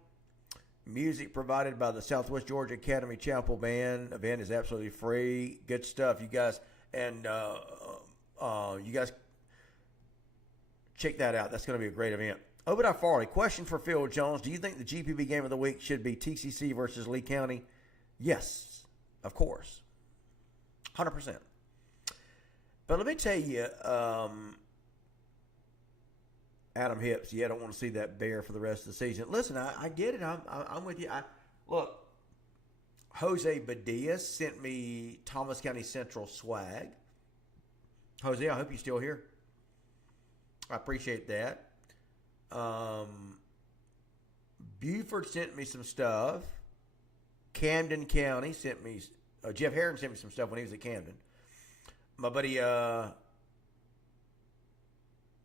Music provided by the Southwest Georgia Academy Chapel Band. Event is absolutely free. Good stuff, you guys. And you guys check that out. That's going to be a great event. Obadiah Farley, question for Phil Jones. Do you think the GPB game of the week should be TCC versus Lee County? Yes, of course. 100%. But let me tell you, Adam Hips, I don't want to see that bear for the rest of the season. Listen, I get it. I'm with you. Look, Jose Badilla sent me Thomas County Central swag. Jose, I hope you're still here. I appreciate that. Buford sent me some stuff. Camden County sent me. Jeff Herron sent me some stuff when he was at Camden. My buddy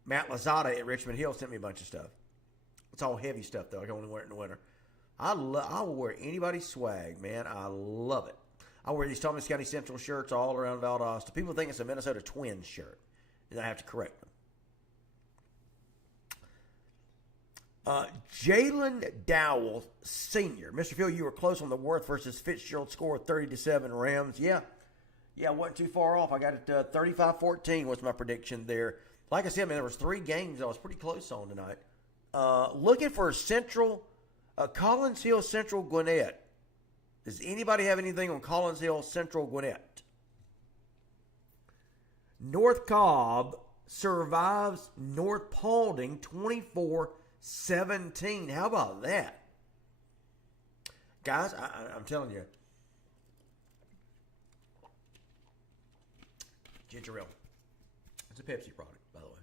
Matt Lazada at Richmond Hill sent me a bunch of stuff. It's all heavy stuff though. I can only wear it in the winter. I will wear anybody's swag, man. I love it. I wear these Thomas County Central shirts all around Valdosta. People think it's a Minnesota Twins shirt, and I have to correct them. Jalen Dowell Sr. Mr. Phil, you were close on the Worth versus Fitzgerald score, 30-7 Rams. Yeah, I wasn't too far off. I got it 35-14 was my prediction there. Like I said, man, there was 3 games I was pretty close on tonight. Looking for Central, Collins Hill Central Gwinnett. Does anybody have anything on Collins Hill Central Gwinnett? North Cobb survives North Paulding 24-17. How about that? Guys, I'm telling you. Ginger ale. It's a Pepsi product, by the way.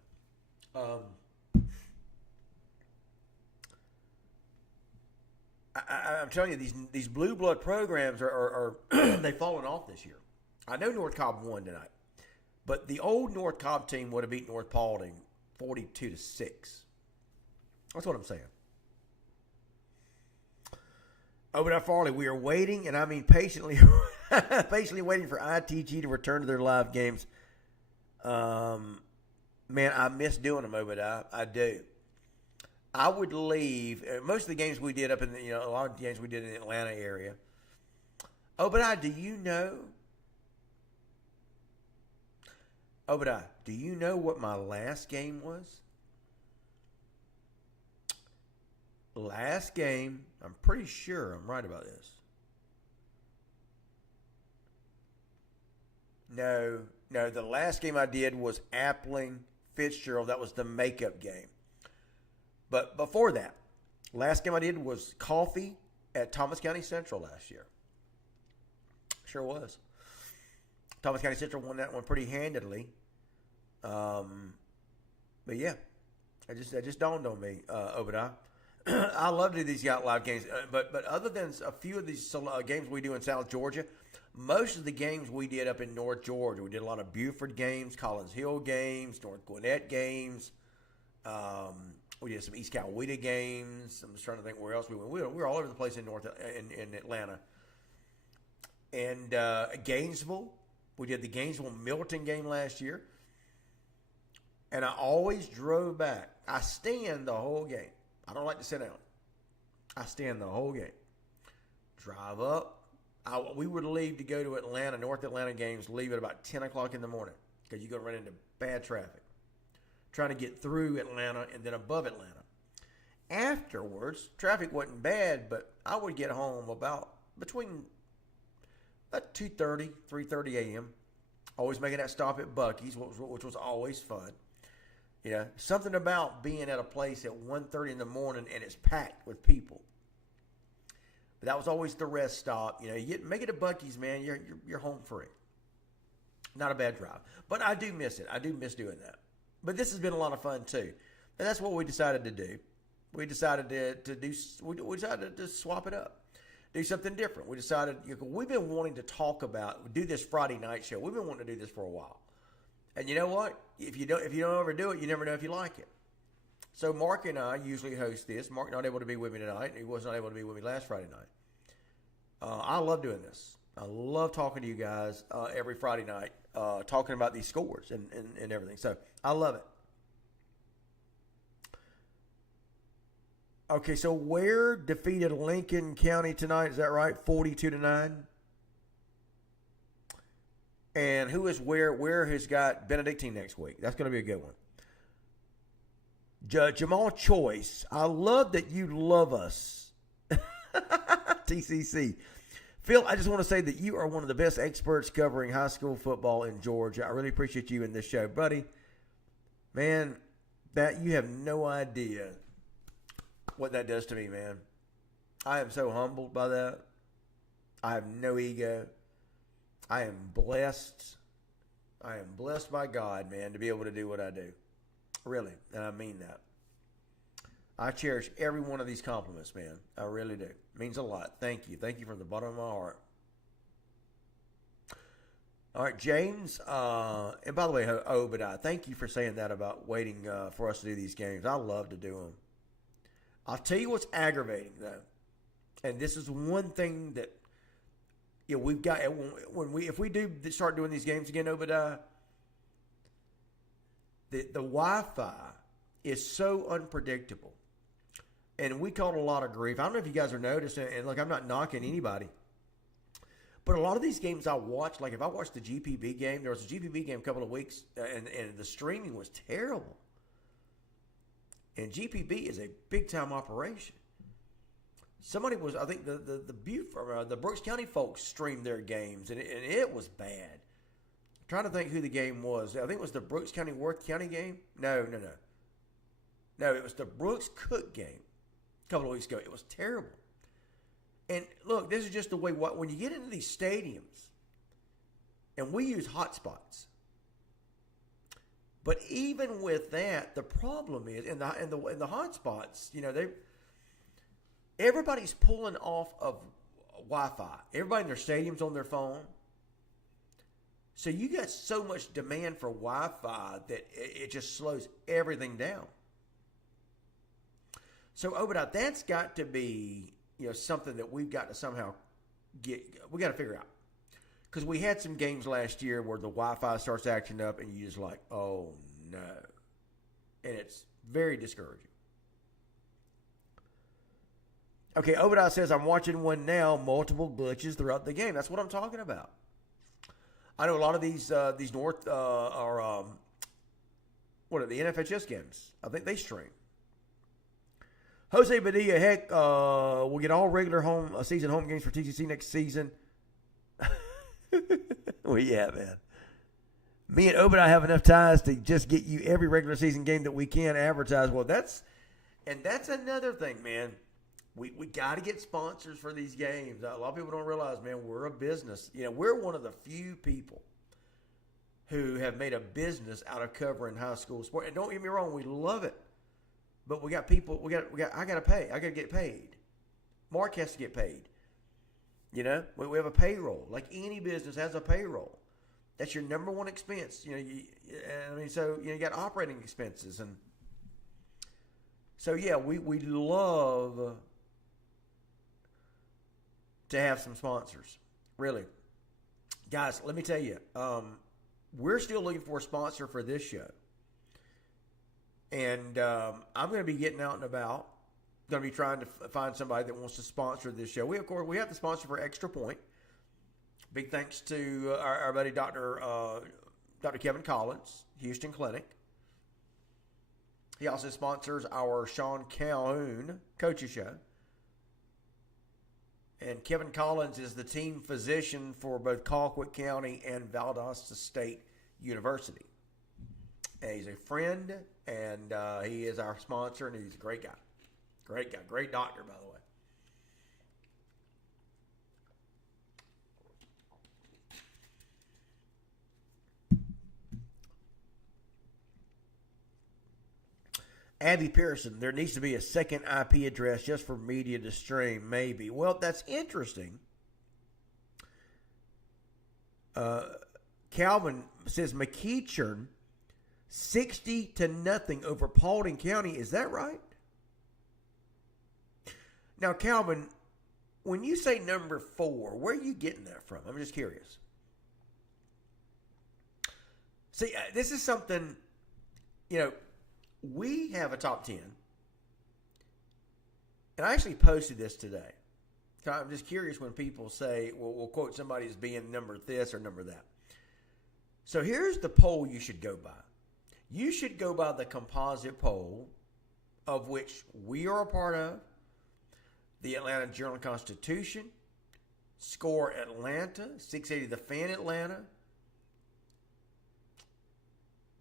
I'm telling you, these blue blood programs are they've fallen off this year. I know North Cobb won tonight, but the old North Cobb team would have beat North Paulding 42-6. That's what I'm saying. Obadiah Farley, we are waiting, and I mean patiently, patiently waiting for ITG to return to their live games. Man, I miss doing them, Obadiah. I do. I would leave most of the games we did up in the, a lot of games we did in the Atlanta area. Obadiah, do you know what my last game was? Last game, I'm pretty sure I'm right about this. No, the last game I did was Appling Fitzgerald. That was the makeup game. But before that, last game I did was Coffee at Thomas County Central last year. Sure was. Thomas County Central won that one pretty handedly. But yeah, it just dawned on me, Obadiah. I love to do these live games, but other than a few of these games we do in South Georgia, most of the games we did up in North Georgia. We did a lot of Buford games, Collins Hill games, North Gwinnett games. We did some East Coweta games. I'm just trying to think where else we went. We were all over the place in Atlanta. And Gainesville. We did the Gainesville-Milton game last year. And I always drove back. I stand the whole game. I don't like to sit down. I stand the whole game. Drive up. We would leave to go to Atlanta, North Atlanta games, leave at about 10 o'clock in the morning because you're going to run into bad traffic. Trying to get through Atlanta and then above Atlanta. Afterwards, traffic wasn't bad, but I would get home about 2:30, 3:30 a.m. Always making that stop at Buc-ee's, which was always fun. Something about being at a place at 1:30 in the morning and it's packed with people. But that was always the rest stop. You make it to Buc-ee's, man. You're home free. Not a bad drive, but I do miss it. I do miss doing that. But this has been a lot of fun too, and that's what we decided to do. We decided we decided to swap it up, do something different. We decided we've been wanting to do this Friday night show. We've been wanting to do this for a while, and you know what? If you don't ever do it, you never know if you like it. So Mark and I usually host this. Mark not able to be with me tonight. He was not able to be with me last Friday night. I love doing this. I love talking to you guys every Friday night, talking about these scores and everything. So I love it. Okay, so Ware defeated Lincoln County tonight. Is that right? 42-9. And who is Ware? Ware has got Benedictine next week. That's going to be a good one. Jamal Choice. I love that you love us. TCC. Phil, I just want to say that you are one of the best experts covering high school football in Georgia. I really appreciate you in this show. Buddy, man, that you have no idea what that does to me, man. I am so humbled by that. I have no ego. I am blessed. I am blessed by God, man, to be able to do what I do. Really, and I mean that. I cherish every one of these compliments, man. I really do. It means a lot. Thank you. Thank you from the bottom of my heart. All right, James. And by the way, Obadiah, thank you for saying that about waiting for us to do these games. I love to do them. I'll tell you what's aggravating, though. And this is one thing that we've got if we do start doing these games again, Obadiah, the Wi-Fi is so unpredictable. And we caught a lot of grief. I don't know if you guys are noticing, and look, I'm not knocking anybody. But a lot of these games I watched, like if I watched the GPB game, there was a GPB game a couple of weeks, and the streaming was terrible. And GPB is a big-time operation. Somebody was, I think the Brooks County folks streamed their games, and it was bad. I'm trying to think who the game was. I think it was the Brooks County Worth County game. No, it was the Brooks Cook game a couple of weeks ago. It was terrible. And look, this is just the way when you get into these stadiums, and we use hotspots. But even with that, the problem is in the hotspots, everybody's pulling off of Wi-Fi. Everybody in their stadium's on their phone. So you got so much demand for Wi-Fi that it just slows everything down. So Obadiah, that's got to be something that we've got to somehow we got to figure out. Because we had some games last year where the Wi-Fi starts acting up and you just like, oh no. And it's very discouraging. Okay, Obadiah says, I'm watching one now, multiple glitches throughout the game. That's what I'm talking about. I know a lot of these North are what are the NFHS games? I think they stream. Jose Padilla, heck, we'll get all regular season home games for TCC next season. Well, yeah, man. Me and Obadiah have enough ties to just get you every regular season game that we can advertise. Well, that's another thing, man. We got to get sponsors for these games. A lot of people don't realize, man, we're a business. We're one of the few people who have made a business out of covering high school sport. And don't get me wrong, we love it. But we got people, I got to pay. I got to get paid. Mark has to get paid. We have a payroll. Like any business has a payroll. That's your number one expense. You got operating expenses. And so, yeah, we love to have some sponsors. Really. Guys, let me tell you, we're still looking for a sponsor for this show. And I'm going to be getting out and about. Going to be trying to find somebody that wants to sponsor this show. We have the sponsor for Extra Point. Big thanks to our buddy Dr. Kevin Collins, Houston Clinic. He also sponsors our Sean Calhoun Coaches Show. And Kevin Collins is the team physician for both Colquitt County and Valdosta State University. And he's a friend, and he is our sponsor, and he's a great guy. Great guy. Great doctor, by the way. Abby Pearson, there needs to be a second IP address just for media to stream, maybe. Well, that's interesting. Calvin says McEachern 60-0 over Paulding County. Is that right? Now, Calvin, when you say number 4, where are you getting that from? I'm just curious. See, this is something, we have a top 10. And I actually posted this today. So I'm just curious when people say, well, we'll quote somebody as being number this or number that. So here's the poll you should go by. You should go by the composite poll, of which we are a part of, the Atlanta Journal-Constitution, Score Atlanta, 680 The Fan Atlanta,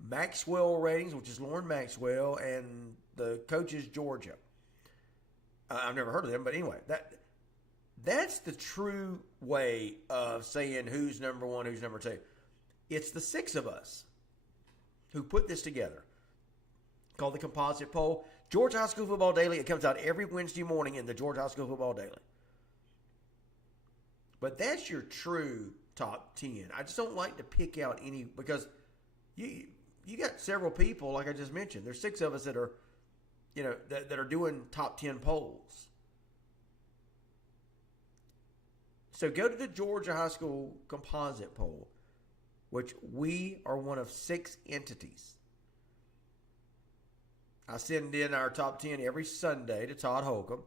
Maxwell Ratings, which is Lauren Maxwell, and the Coaches Georgia. I've never heard of them, but anyway, That's the true way of saying who's number one, who's number two. It's the six of us who put this together, called the Composite Poll. Georgia High School Football Daily. It comes out every Wednesday morning in the Georgia High School Football Daily. But that's your true top 10. I just don't like to pick out any, because you got several people, like I just mentioned. There's six of us that are, that are doing top 10 polls. So go to the Georgia High School Composite Poll, which we are one of 6 entities. I send in our top 10 every Sunday to Todd Holcomb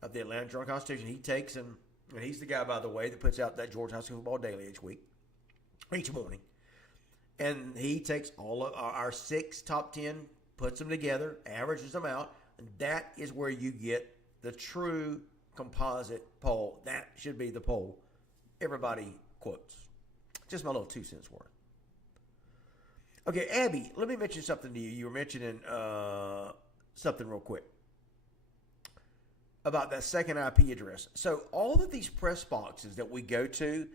of the Atlanta Journal-Constitution. He takes and he's the guy, by the way, that puts out that Georgia High School Football Daily each morning. And he takes all of our 6 top 10, puts them together, averages them out, and that is where you get the true composite poll. That should be the poll everybody quotes. Just my little 2 cents worth. Okay, Abby, let me mention something to you. You were mentioning something real quick about that second IP address. So all of these press boxes that we go to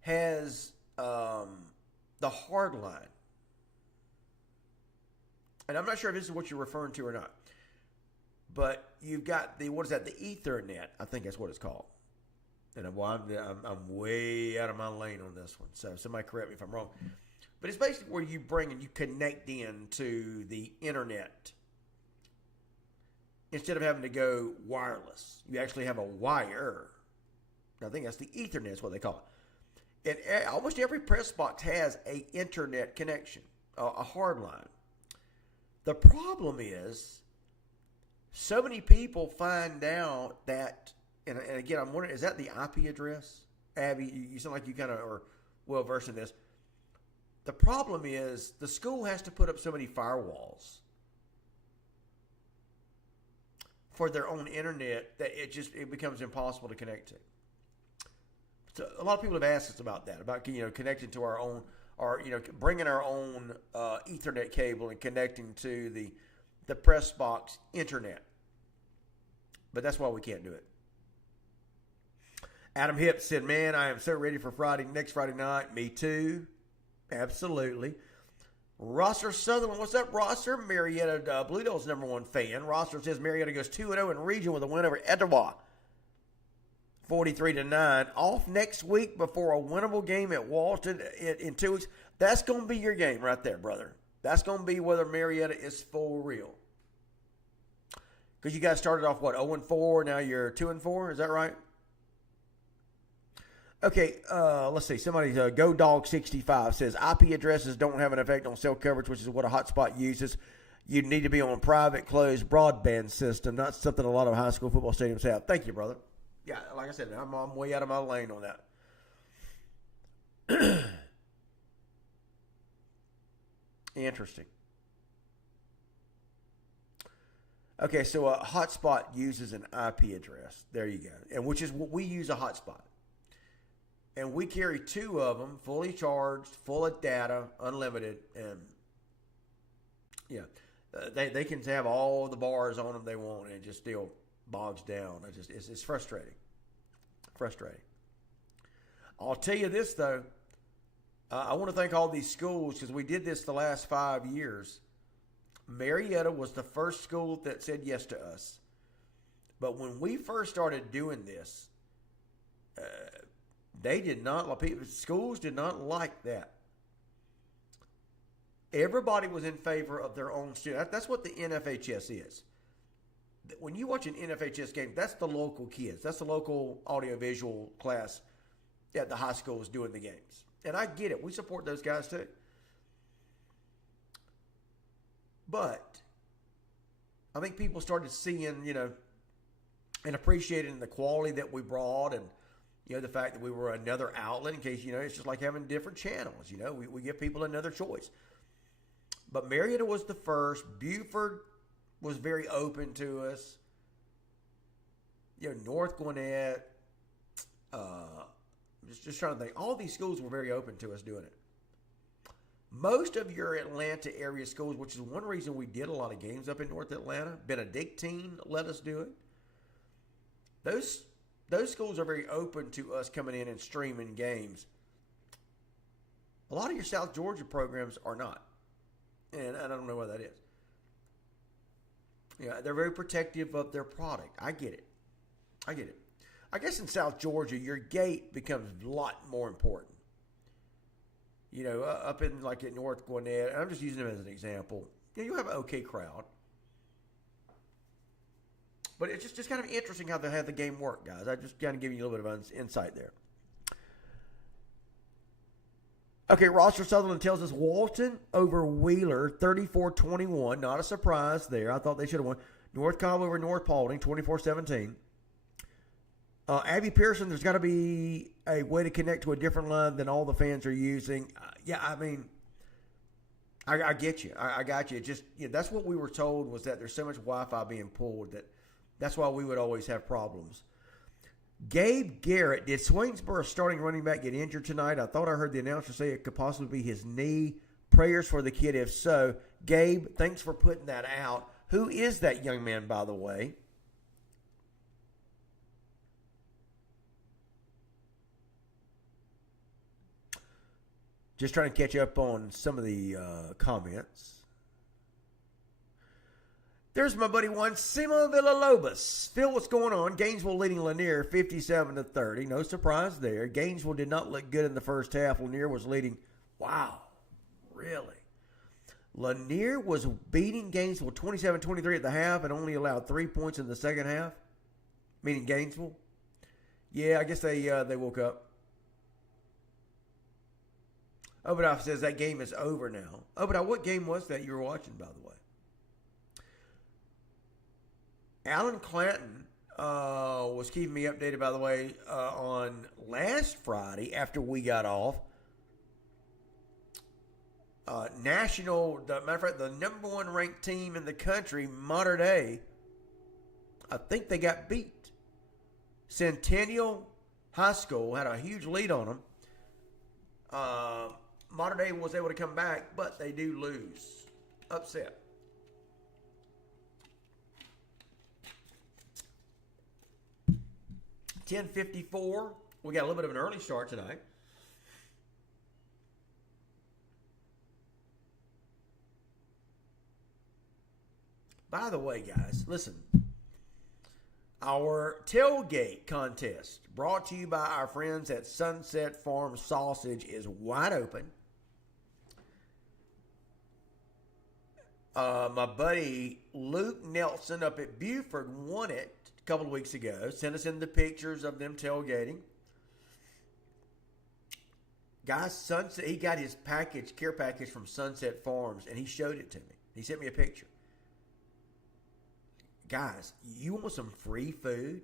has the hard line. And I'm not sure if this is what you're referring to or not. But you've got the Ethernet, I think that's what it's called. And I'm way out of my lane on this one. So somebody correct me if I'm wrong. But it's basically where you bring and you connect in to the internet. Instead of having to go wireless, you actually have a wire. I think that's the Ethernet is what they call it. And almost every press box has an internet connection, a hard line. The problem is, so many people find out that, and again, I'm wondering, is that the IP address? Abby, you sound like you kind of are well versed in this. The problem is the school has to put up so many firewalls for their own internet that it becomes impossible to connect to. So a lot of people have asked us about that, about connecting to our own, or bringing our own Ethernet cable and connecting to the press box internet. But that's why we can't do it. Adam Hipp said, "Man, I am so ready for next Friday night." Me too. Absolutely. Rosser Sutherland, what's up, Rosser? Marietta Blue Devils #1 fan. Rosser says Marietta goes 2-0 in region with a win over Etowah, 43-9. Off next week before a winnable game at Walton in 2 weeks. That's going to be your game right there, brother. That's going to be whether Marietta is for real. Because you guys started off, 0-4, now you're 2-4, is that right? Okay, let's see. Somebody, GoDog65 says, IP addresses don't have an effect on cell coverage, which is what a hotspot uses. You need to be on a private, closed broadband system, not something a lot of high school football stadiums have. Thank you, brother. Yeah, like I said, I'm way out of my lane on that. Interesting. Okay, so a hotspot uses an IP address. There you go. And which is what we use, a hotspot. And we carry 2 of them, fully charged, full of data, unlimited, and they can have all the bars on them they want, and it just still bogs down. It's frustrating. Frustrating. I'll tell you this though, I want to thank all these schools because we did this the last 5 years. Marietta was the first school that said yes to us, but when we first started doing this, schools did not like that. Everybody was in favor of their own student. That's what the NFHS is. When you watch an NFHS game, that's the local kids. That's the local audiovisual class at the high school is doing the games. And I get it. We support those guys too. But I think people started seeing, and appreciating the quality that we brought, and the fact that we were another outlet in case, it's just like having different channels. We give people another choice. But Marietta was the first. Buford was very open to us. North Gwinnett, just trying to think. All these schools were very open to us doing it. Most of your Atlanta area schools, which is one reason we did a lot of games up in North Atlanta, Benedictine let us do it. those schools are very open to us coming in and streaming games. A lot of your South Georgia programs are not. And I don't know why that is. Yeah, they're very protective of their product. I get it. I guess in South Georgia, your gate becomes a lot more important. You know, up in like at North Gwinnett, I'm just using them as an example. You have an okay crowd. But it's just kind of interesting how they have the game work, guys. I just kind of give you a little bit of insight there. Okay, Roster Sutherland tells us Walton over Wheeler, 34-21. Not a surprise there. I thought they should have won. North Cobb over North Paulding, 24-17. Abby Pearson, there's got to be a way to connect to a different line than all the fans are using. I mean, I get you. I got you. Just that's what we were told was that there's so much Wi-Fi being pulled that's why we would always have problems. Gabe Garrett, did Swainsboro's starting running back get injured tonight? I thought I heard the announcer say it could possibly be his knee. Prayers for the kid if so. Gabe, thanks for putting that out. Who is that young man, by the way? Just trying to catch up on some of the comments. There's my buddy Juan Simo Villalobos. Phil, what's going on? Gainesville leading Lanier 57-30. No surprise there. Gainesville did not look good in the first half. Lanier was leading. Wow. Really? Lanier was beating Gainesville 27-23 at the half and only allowed 3 points in the second half. Meaning Gainesville. Yeah, I guess they woke up. Obadiah says that game is over now. Obadiah, what game was that you were watching, by the way? Alan Clanton was keeping me updated, by the way, on last Friday after we got off. Matter of fact, the number one ranked team in the country, Mater Dei, I think they got beat. Centennial High School had a huge lead on them. Mater Dei was able to come back, but they do lose. Upset. $10:54. We got a little bit of an early start tonight. By the way, guys, listen. Our tailgate contest brought to you by our friends at Sunset Farm Sausage is wide open. My buddy Luke Nelson up at Buford won it a couple of weeks ago. Sent us in the pictures of them tailgating. Guys, Sunset, he got his care package from Sunset Farms, and he showed it to me. He sent me a picture. Guys, you want some free food?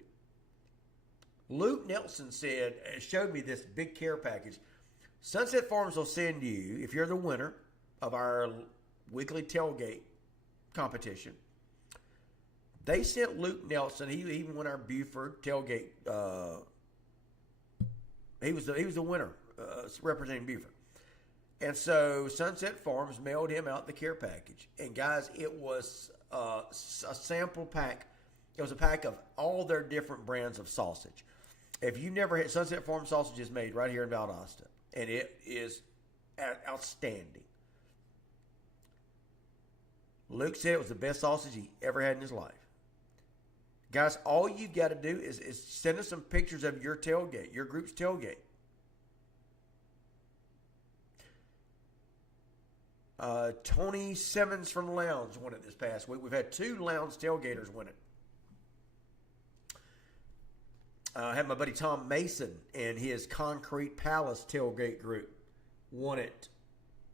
Luke Nelson showed me this big care package. Sunset Farms will send you, if you're the winner of our weekly tailgate competition, they sent Luke Nelson. He even won our Buford tailgate. He was the winner representing Buford. And so Sunset Farms mailed him out the care package. And guys, it was a sample pack. It was a pack of all their different brands of sausage. If you never had, Sunset Farm sausage is made right here in Valdosta, and it is outstanding. Luke said it was the best sausage he ever had in his life. Guys, all you got to do is send us some pictures of your tailgate, your group's tailgate. Tony Simmons from Lowndes won it this past week. We've had 2 Lowndes tailgaters win it. I had my buddy Tom Mason and his Concrete Palace tailgate group won it.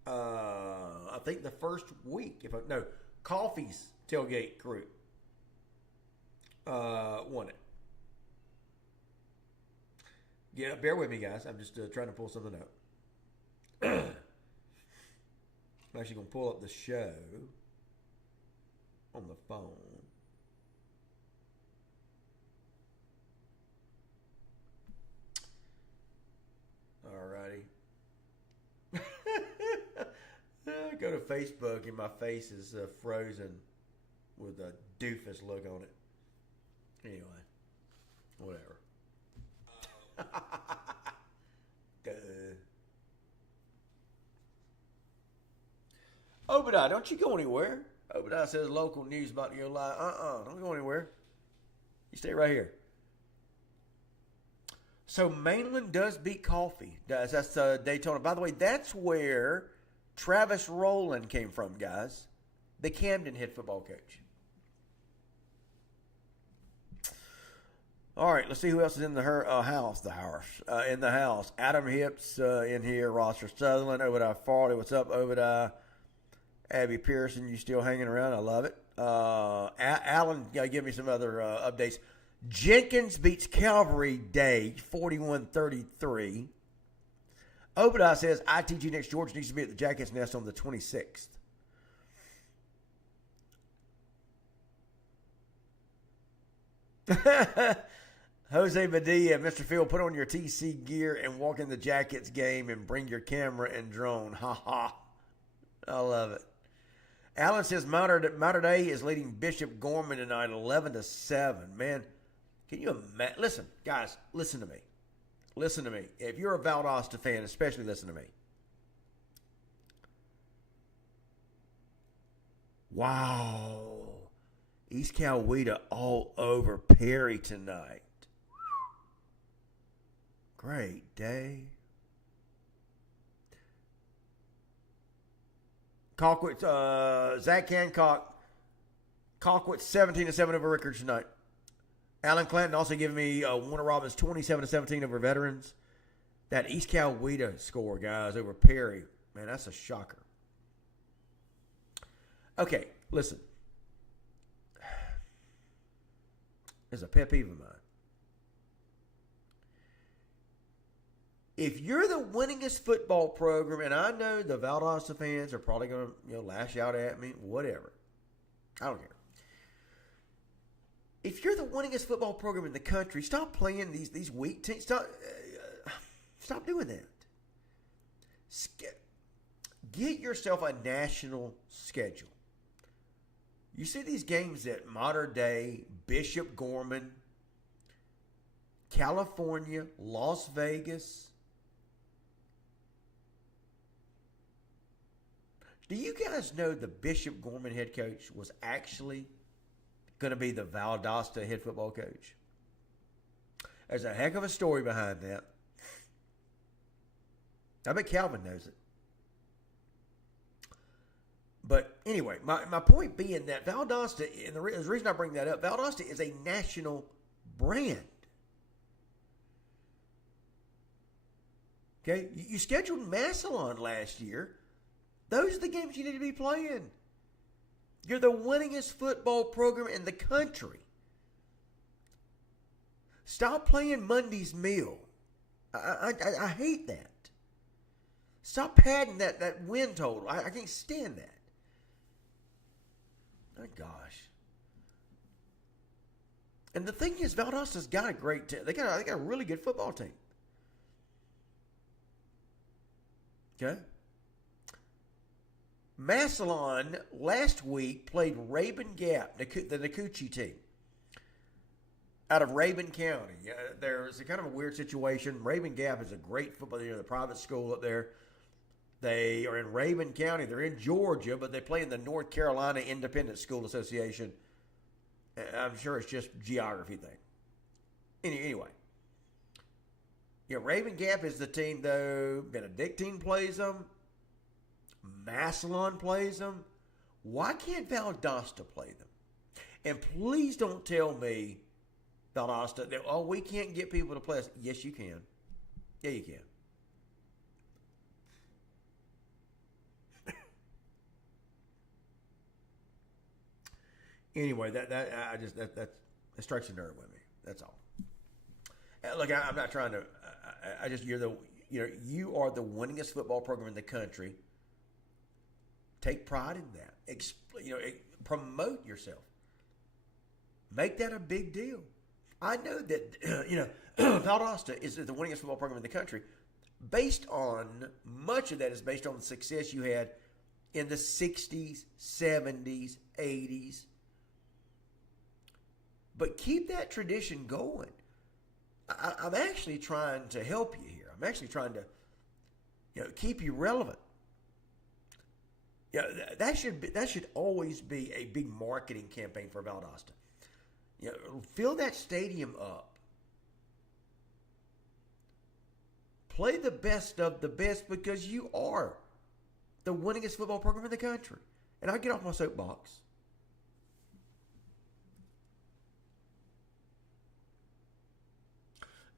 I think the first week. Coffee's tailgate group won it. Yeah, bear with me, guys. I'm just trying to pull something up. I'm actually going to pull up the show on the phone. Alrighty. I go to Facebook and my face is frozen with a doofus look on it. Anyway, whatever. Duh. Obadiah, don't you go anywhere. Obadiah says local news about your life. Don't go anywhere. You stay right here. So Mainland does beat Coffee. That's Daytona. By the way, that's where Travis Rowland came from, guys. The Camden head football coach. All right, let's see who else is in the house. In the house. Adam Hips in here. Roster Sutherland. Obadiah Farley. What's up, Obadiah? Abby Pearson, you still hanging around? I love it. Alan, give me some other updates. Jenkins beats Calvary Day 41-33. Obadiah says ITG next Georgia needs to be at the Jackets Nest on the 26th. Jose Medea, Mr. Phil, put on your TC gear and walk in the Jackets game and bring your camera and drone. Ha ha. I love it. Alan says Mater Dei is leading Bishop Gorman tonight 11-7. Man, can you imagine? Listen, guys, listen to me. Listen to me. If you're a Valdosta fan, especially listen to me. Wow. East Coweta all over Perry tonight. Great day. Colquitt, Zach Hancock, Colquitt 17-7 over Rickards tonight. Alan Clanton also giving me Warner Robins 27-17 over Veterans. That East Coweta score, guys, over Perry. Man, that's a shocker. Okay, listen. There's a pet peeve of mine. If you're the winningest football program, and I know the Valdosta fans are probably going to lash out at me, whatever. I don't care. If you're the winningest football program in the country, stop playing these weak teams. Stop doing that. Get yourself a national schedule. You see these games at Mater Dei, Bishop Gorman, California, Las Vegas. Do you guys know the Bishop Gorman head coach was actually going to be the Valdosta head football coach? There's a heck of a story behind that. I bet Calvin knows it. But anyway, my point being that Valdosta, and the reason I bring that up, Valdosta is a national brand. Okay? You scheduled Massillon last year. Those are the games you need to be playing. You're the winningest football program in the country. Stop playing Monday's meal. I hate that. Stop padding that win total. I can't stand that. My gosh. And the thing is, Valdosta's got a great team. They got a really good football team. Okay? Massillon last week played Rabun Gap, the Nakuchi team, out of Rabun County. There's a kind of a weird situation. Rabun Gap is a great football, the private school up there. They are in Rabun County. They're in Georgia, but they play in the North Carolina Independent School Association. I'm sure it's just a geography thing. Anyway. Rabun Gap is the team, though. Benedictine plays them. Massillon plays them. Why can't Valdosta play them? And please don't tell me, Valdosta, that, we can't get people to play us. Yes, you can. Yeah, you can. Anyway, that strikes a nerve with me. That's all. Look, I'm not trying to. You are the winningest football program in the country. Take pride in that. Promote yourself. Make that a big deal. I know that Valdosta is the winningest football program in the country. Much of that is based on the success you had in the 60s, 70s, 80s. But keep that tradition going. I'm actually trying to help you here. I'm actually trying to, keep you relevant. That should always be a big marketing campaign for Valdosta. Fill that stadium up. Play the best of the best because you are the winningest football program in the country. And I get off my soapbox.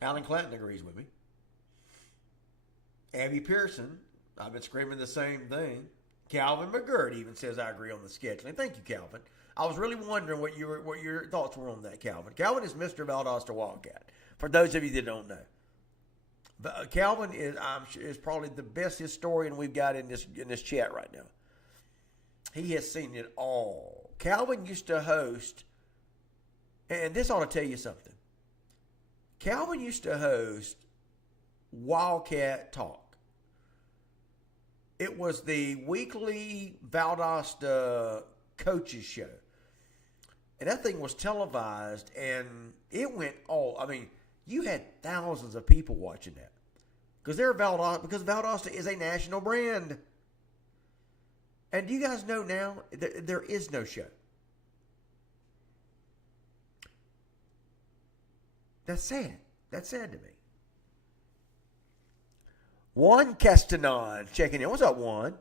Alan Clanton agrees with me. Abby Pearson, I've been screaming the same thing. Calvin McGirt even says I agree on the scheduling. Thank you, Calvin. I was really wondering what your thoughts were on that, Calvin. Calvin is Mr. Valdosta Wildcat. For those of you that don't know, Calvin is probably the best historian we've got in this chat right now. He has seen it all. Calvin used to host, and this ought to tell you something. Calvin used to host Wildcat Talk. It was the weekly Valdosta coaches show. And that thing was televised, and it went all, you had thousands of people watching that. Because Valdosta is a national brand. And do you guys know now, there is no show. That's sad. That's sad to me. Juan Castanon checking in. What's up, Juan?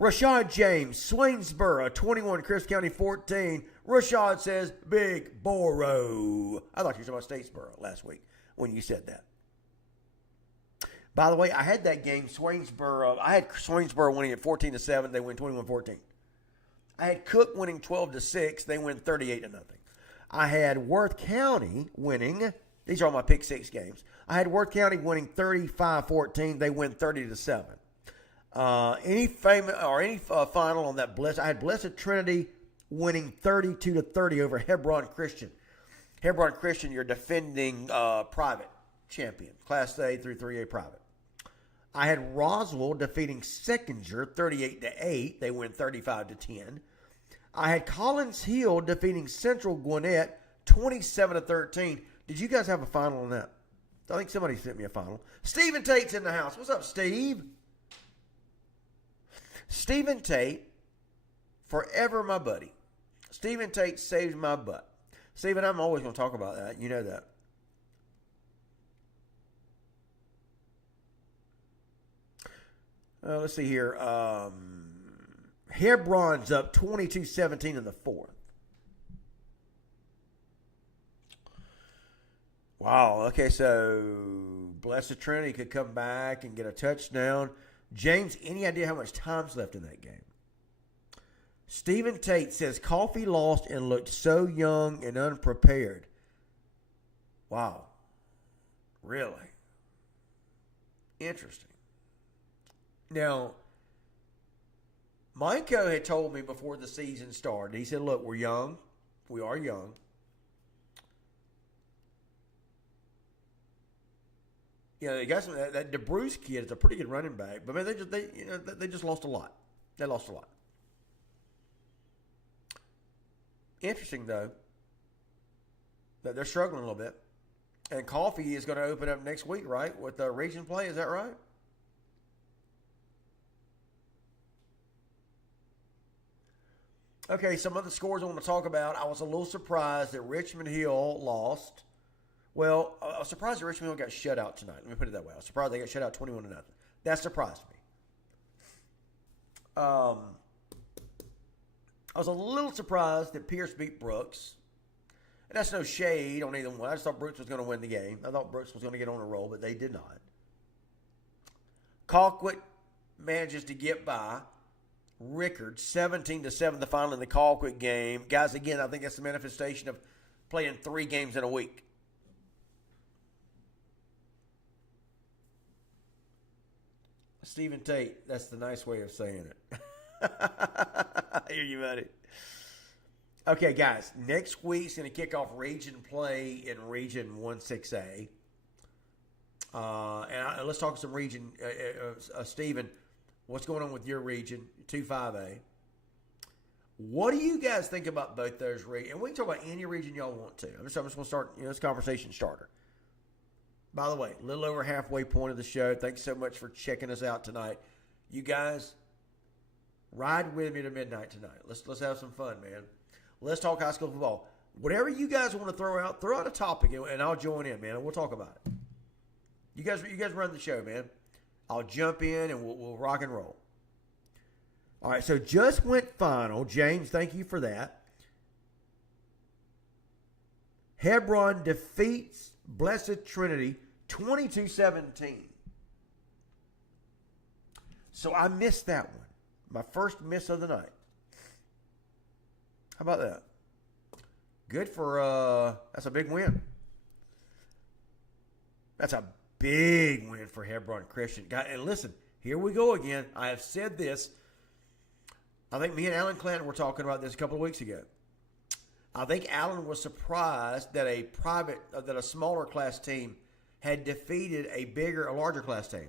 Rashad James, Swainsboro, 21, Chris County, 14. Rashad says, Big Boro. I thought you were talking about Statesboro last week when you said that. By the way, I had that game, Swainsboro. I had Swainsboro winning at 14-7. They win 21-14. I had Cook winning 12-6. They win 38-0. I had Worth County winning. These are all my pick six games. I had Worth County winning 35-14. They win 30-7. Any final on that Blessed? I had Blessed Trinity winning 32-30 over Hebron Christian. Hebron Christian, your defending private champion, Class A through 3A private. I had Roswell defeating Seckinger 38-8. They win 35-10. I had Collins Hill defeating Central Gwinnett 27-13. Did you guys have a final on that? I think somebody sent me a final. Stephen Tate's in the house. What's up, Steve? Stephen Tate, forever my buddy. Stephen Tate saved my butt. Stephen, I'm always going to talk about that. You know that. Let's see here. Hebron's up 22-17 in the fourth. Wow. Okay, so Blessed Trinity could come back and get a touchdown. James, any idea how much time's left in that game? Stephen Tate says Coffee lost and looked so young and unprepared. Wow. Really? Interesting. Now, Michael had told me before the season started, he said, look, we're young. We are young. They got some, that DeBruce kid is a pretty good running back, but man, they just lost a lot. They lost a lot. Interesting though that they're struggling a little bit, and Coffee is going to open up next week, right, with the region play. Is that right? Okay, some other scores I want to talk about. I was a little surprised that Richmond Hill lost. Well, I was surprised that Richmond Hill got shut out tonight. Let me put it that way. I was surprised they got shut out 21-0. That surprised me. I was a little surprised that Pierce beat Brooks. And that's no shade on either one. I just thought Brooks was going to win the game. I thought Brooks was going to get on a roll, but they did not. Colquitt manages to get by Rickard 17-7, the final in the Colquitt game. Guys, again, I think that's the manifestation of playing 3 games in a week. Stephen Tate, that's the nice way of saying it. I hear you, buddy. Okay, guys, next week's going to kick off region play in Region 1-6A. And let's talk some region. Stephen, what's going on with your region, 2-5A? What do you guys think about both those regions? And we can talk about any region y'all want to. I'm just going to start, this conversation starter. By the way, a little over halfway point of the show. Thanks so much for checking us out tonight. You guys, ride with me to midnight tonight. Let's have some fun, man. Let's talk high school football. Whatever you guys want to throw out a topic, and I'll join in, man, and we'll talk about it. You guys run the show, man. I'll jump in, and we'll rock and roll. All right, so just went final. James, thank you for that. Hebron defeats Blessed Trinity 22-17. So I missed that one. My first miss of the night. How about that? Good for, that's a big win. That's a big win for Hebron Christian. And listen, here we go again. I have said this. I think me and Alan Clanton were talking about this a couple of weeks ago. I think Alan was surprised that a smaller class team had defeated a larger class team.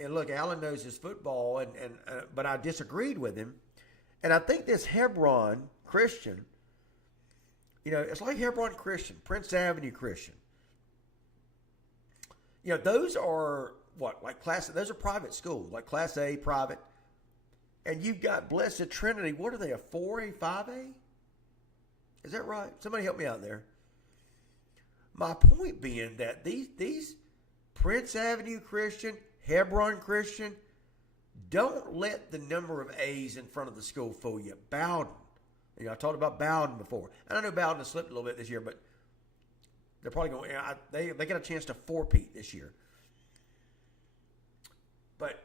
And look, Alan knows his football, but I disagreed with him. And I think this Hebron Christian, it's like Hebron Christian, Prince Avenue Christian. Those are those are private schools, like Class A, private. And you've got Blessed Trinity. What are they, a 4A, 5A? Is that right? Somebody help me out there. My point being that these Prince Avenue Christian, Hebron Christian, don't let the number of A's in front of the school fool you. Bowden. I talked about Bowden before. And I know Bowden has slipped a little bit this year, but they're probably going. They get a chance to four-peat this year. But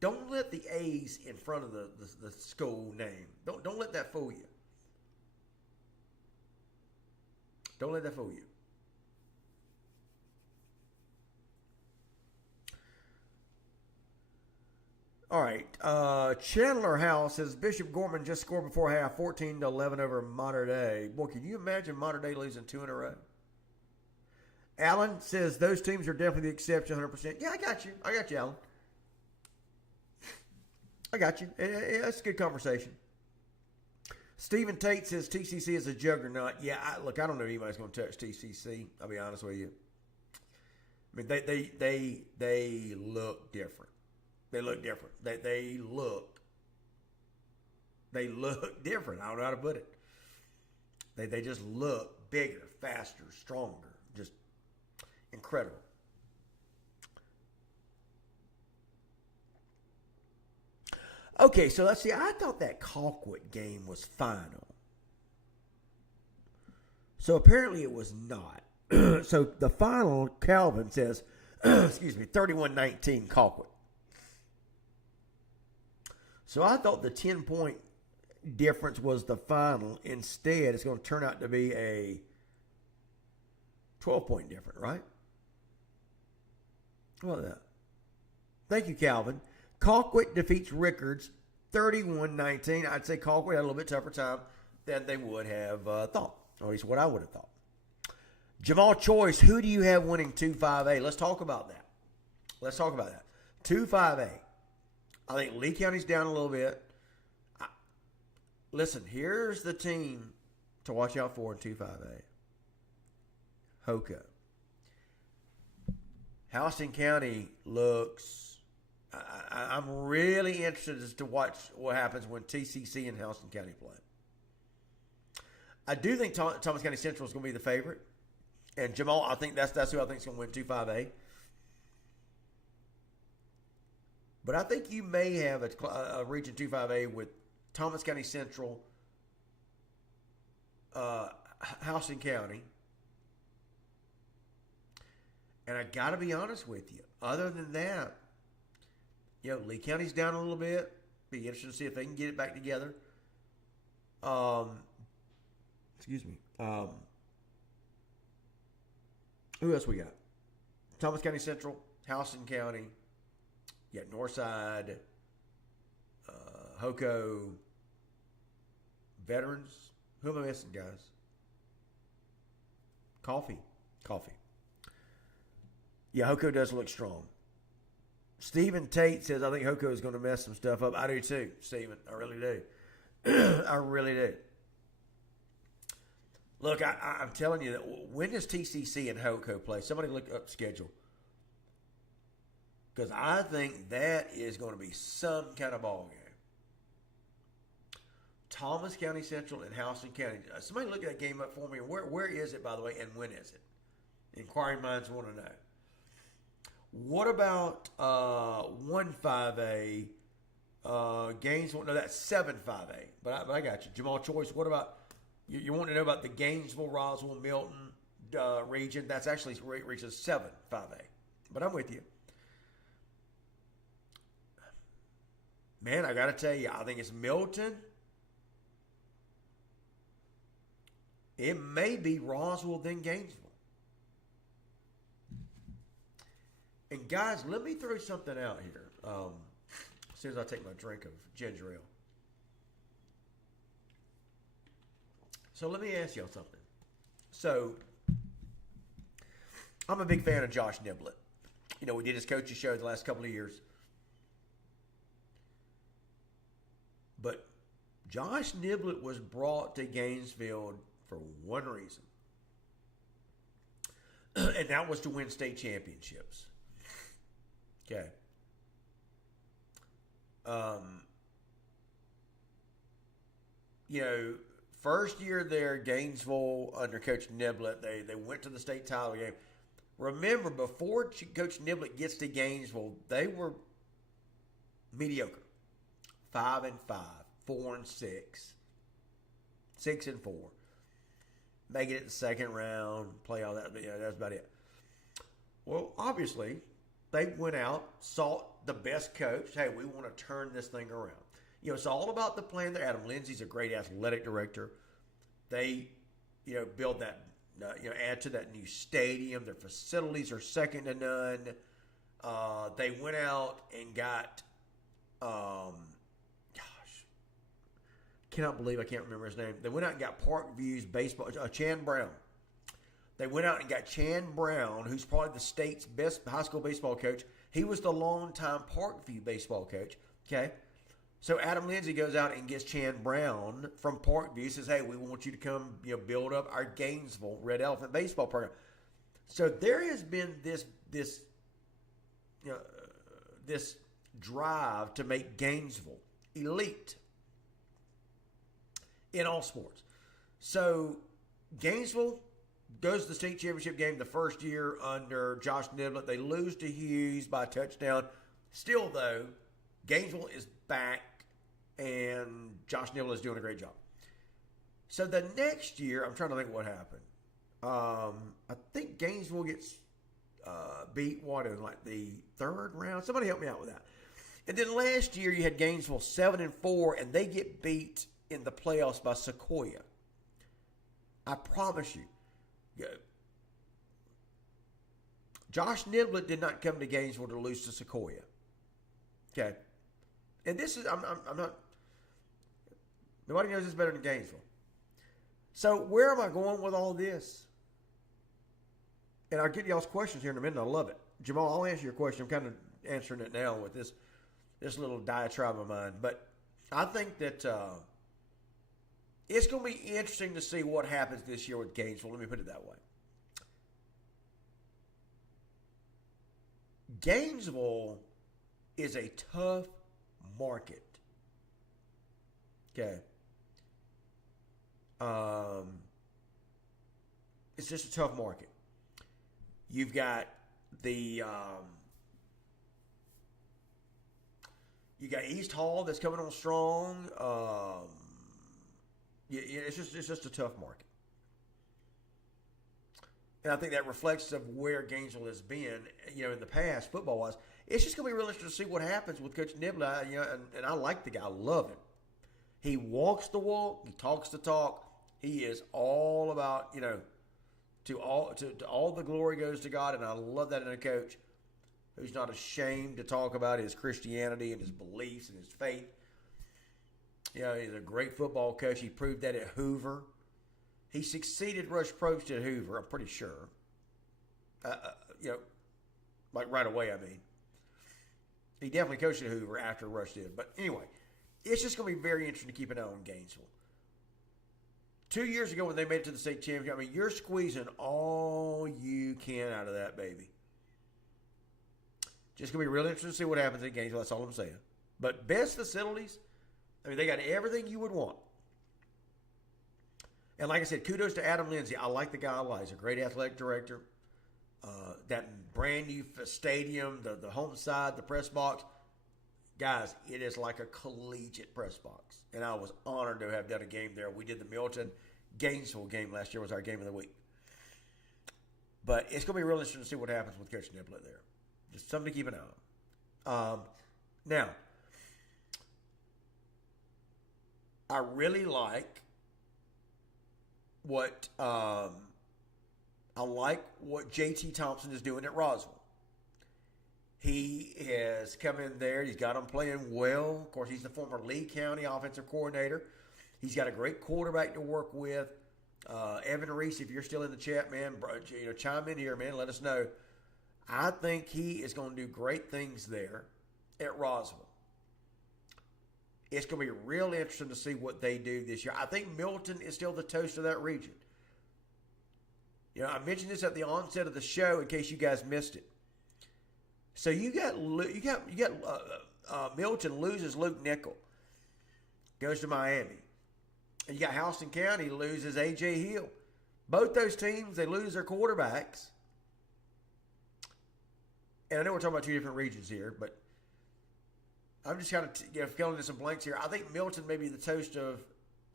don't let the A's in front of the school name. Don't let that fool you. Don't let that fool you. All right. Chandler House says Bishop Gorman just scored before half, 14-11 over Mater Dei. Boy, can you imagine Mater Dei losing 2 in a row? Alan says those teams are definitely the exception, 100%. Yeah, I got you, Alan. I got you. That's a good conversation. Stephen Tate says TCC is a juggernaut. Yeah, I don't know if anybody's going to touch TCC. I'll be honest with you. I mean, they look different. They look different. They look different. I don't know how to put it. They just look bigger, faster, stronger. Just incredible. Okay, so let's see. I thought that Colquitt game was final. So apparently it was not. So the final, Calvin says, 31-19 Colquitt. So I thought the 10-point difference was the final. Instead, it's going to turn out to be a 12-point difference, right? How about that? Thank you, Calvin. Colquitt defeats Rickards 31-19. I'd say Colquitt had a little bit tougher time than they would have thought, or at least what I would have thought. Jamal Choice, who do you have winning 2-5A? Let's talk about that. 2-5A. I think Lee County's down a little bit. Listen, here's the team to watch out for in 2-5A. HOCO. Houston County looks... I'm really interested as to watch what happens when TCC and Houston County play. I do think Thomas County Central is going to be the favorite. And Jamal, I think that's who I think is going to win 2-5A. But I think you may have a Region 2-5A with Thomas County Central, Houston County. And I got to be honest with you. Other than that, Lee County's down a little bit. Be interested to see if they can get it back together. Who else we got? Thomas County Central, Houston County. You got Northside, HOCO, Veterans. Who am I missing, guys? Coffee. Yeah, HOCO does look strong. Stephen Tate says, I think Hoko is going to mess some stuff up. I do too, Stephen. I really do. I really do. Look, I'm telling you, that when does TCC and Hoko play? Somebody look up schedule. Because I think that is going to be some kind of ball game. Thomas County Central and Houston County. Somebody look that game up for me. Where is it, by the way, and when is it? Inquiring minds want to know. What about 1-5A? Gainesville? No, that's 7-5A. But I got you. Jamal Choice, what about, you want to know about the Gainesville, Roswell, Milton region? That's actually region 7-5A. But I'm with you. Man, I got to tell you, I think it's Milton. It may be Roswell, then Gainesville. And guys, let me throw something out here. As soon as I take my drink of ginger ale. So let me ask y'all something. So, I'm a big fan of Josh Niblett. You know, we did his coaching show the last couple of years. But Josh Niblett was brought to Gainesville for one reason. And that was to win state championships. Okay. You know, first year there, Gainesville under Coach Niblett, they went to the state title game. Remember, before Coach Niblett gets to Gainesville, they were mediocre. 5-5, 4-6, 6-4. Make it the second round, play all that. You know, that's about it. Well, obviously, they went out, sought the best coach. Hey, we want to turn this thing around. You know, it's all about the plan there. Adam Lindsay's a great athletic director. They, you know, build that, add to that new stadium. Their facilities are second to none. They went out and got, cannot believe I can't remember his name. They went out and got Parkview's baseball, Chan Brown. They went out and got Chan Brown, who's probably the state's best high school baseball coach. He was the longtime Parkview baseball coach. Okay. So Adam Lindsay goes out and gets Chan Brown from Parkview. Says, hey, we want you to come, build up our Gainesville Red Elephant baseball program. So there has been this drive to make Gainesville elite in all sports. So Gainesville goes to the state championship game the first year under Josh Niblett. They lose to Hughes by a touchdown. Still, though, Gainesville is back, and Josh Niblett is doing a great job. So the next year, I'm trying to think what happened. I think Gainesville gets beat, in like the third round? Somebody help me out with that. And then last year, you had Gainesville 7-4, and they get beat in the playoffs by Sequoia. I promise you. Josh Niblett did not come to Gainesville to lose to Sequoia. Okay. And this is, I'm not, nobody knows this better than Gainesville. So where am I going with all this? And I'll get y'all's questions here in a minute. I love it. Jamal, I'll answer your question. I'm kind of answering it now with this little diatribe of mine. But I think that it's going to be interesting to see what happens this year with Gainesville. Let me put it that way. Gainesville is a tough market. Okay. It's just a tough market. You've got you got East Hall that's coming on strong. It's just a tough market. And I think that reflects of where Gainesville has been, in the past, football-wise. It's just going to be real interesting to see what happens with Coach Niblett. And I like the guy. I love him. He walks the walk. He talks the talk. He is all about, to all the glory goes to God. And I love that in a coach who's not ashamed to talk about his Christianity and his beliefs and his faith. He's a great football coach. He proved that at Hoover. He succeeded Rush Probst at Hoover, I'm pretty sure. Like right away, I mean. He definitely coached at Hoover after Rush did. But anyway, it's just going to be very interesting to keep an eye on Gainesville. 2 years ago when they made it to the state championship, I mean, you're squeezing all you can out of that baby. Just going to be really interesting to see what happens at Gainesville. That's all I'm saying. But best facilities, I mean, they got everything you would want. And like I said, kudos to Adam Lindsay. I like the guy a lot. He's a great athletic director. That brand new stadium, the home side, the press box. Guys, it is like a collegiate press box. And I was honored to have done a game there. We did the Milton-Gainesville game last year. Was our game of the week. But it's going to be real interesting to see what happens with Coach Niblett there. Just something to keep an eye on. Now, I really like what JT Thompson is doing at Roswell. He has come in there. He's got them playing well. Of course, he's the former Lee County offensive coordinator. He's got a great quarterback to work with. Evan Reese, if you're still in the chat, man, chime in here, man. Let us know. I think he is going to do great things there at Roswell. It's going to be real interesting to see what they do this year. I think Milton is still the toast of that region. I mentioned this at the onset of the show in case you guys missed it. So you got Milton loses Luke Nickel, goes to Miami, and you got Houston County loses AJ Hill. Both those teams, they lose their quarterbacks. And I know we're talking about two different regions here, but I'm just kind of filling in some blanks here. I think Milton may be the toast of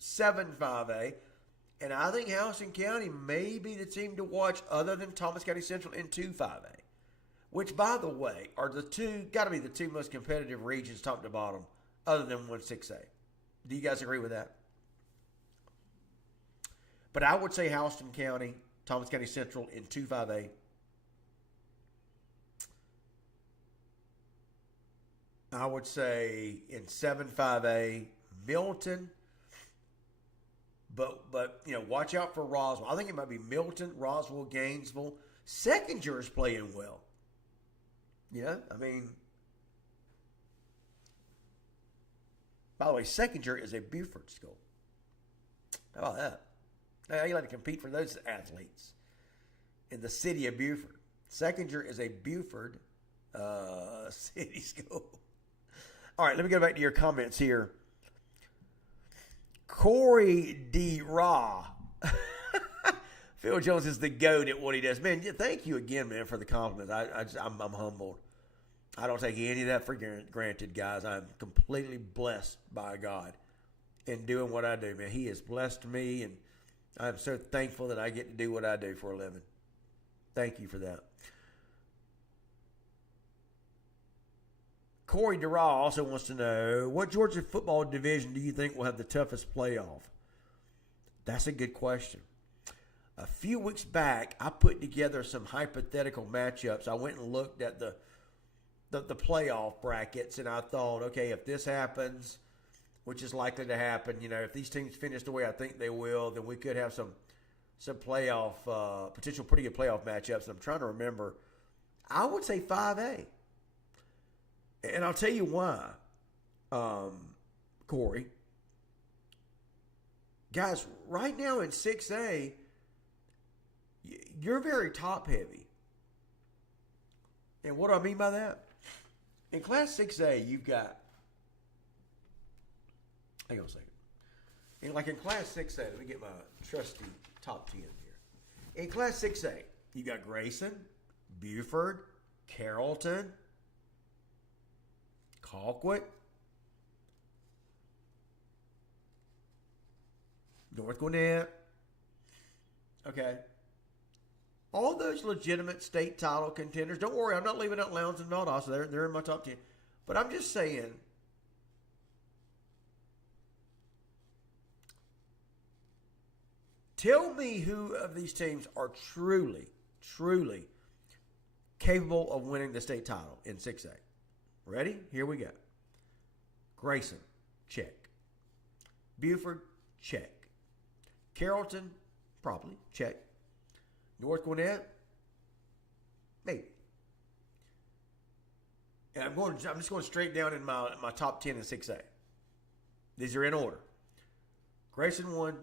7-5A, and I think Houston County may be the team to watch other than Thomas County Central in 2-5A, which, by the way, are got to be the two most competitive regions top to bottom other than 1-6A. Do you guys agree with that? But I would say Houston County, Thomas County Central in 2-5A. I would say in 7-5A, Milton, but watch out for Roswell. I think it might be Milton, Roswell, Gainesville. Seconder is playing well. I mean, by the way, Seconder is a Buford school. How about that? Now you like to compete for those athletes in the city of Buford. Seconder is a Buford city school. All right, let me go back to your comments here. Corey D. Raw. Phil Jones is the GOAT at what he does. Man, thank you again, man, for the compliment. I'm humbled. I don't take any of that for granted, guys. I'm completely blessed by God in doing what I do, man. He has blessed me, and I'm so thankful that I get to do what I do for a living. Thank you for that. Corey Durrell also wants to know, what Georgia football division do you think will have the toughest playoff? That's a good question. A few weeks back, I put together some hypothetical matchups. I went and looked at the playoff brackets, and I thought, okay, if this happens, which is likely to happen, if these teams finish the way I think they will, then we could have some playoff, potential pretty good playoff matchups. And I'm trying to remember. I would say 5A. And I'll tell you why, Corey. Guys, right now in 6A, you're very top-heavy. And what do I mean by that? In Class 6A, you've got... Hang on a second. In Class 6A, let me get my trusty top 10 here. In Class 6A, you got Grayson, Buford, Carrollton, Colquitt, North Gwinnett. Okay. All those legitimate state title contenders. Don't worry, I'm not leaving out Lowndes and Valdosta. They're in my top 10. But I'm just saying, tell me who of these teams are truly, truly capable of winning the state title in 6A. Ready? Here we go. Grayson, check. Buford, check. Carrollton, probably, check. North Gwinnett, maybe. And I'm just going straight down in my top 10 in 6A. These are in order. Grayson 1,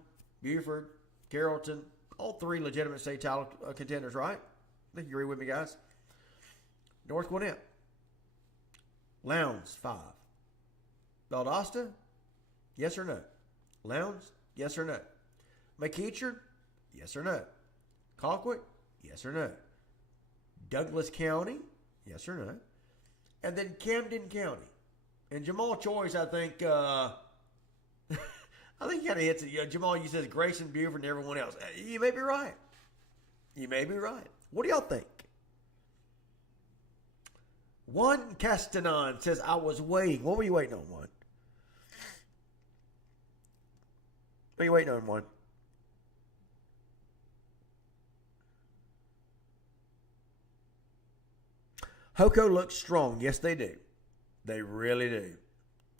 Buford, Carrollton, all three legitimate state title contenders, right? I think you agree with me, guys. North Gwinnett, Lowndes 5. Valdosta, yes or no? Lowndes, yes or no? McEachern, yes or no? Colquitt, yes or no? Douglas County, yes or no? And then Camden County. And Jamal Choice, I think, I think he kind of hits it. Jamal, you says Grayson, Buford, and everyone else. You may be right. You may be right. What do y'all think? Juan Castanon says, I was waiting. What were you waiting on, Juan? What are you waiting on, Juan? Hoko looks strong. Yes, they do. They really do.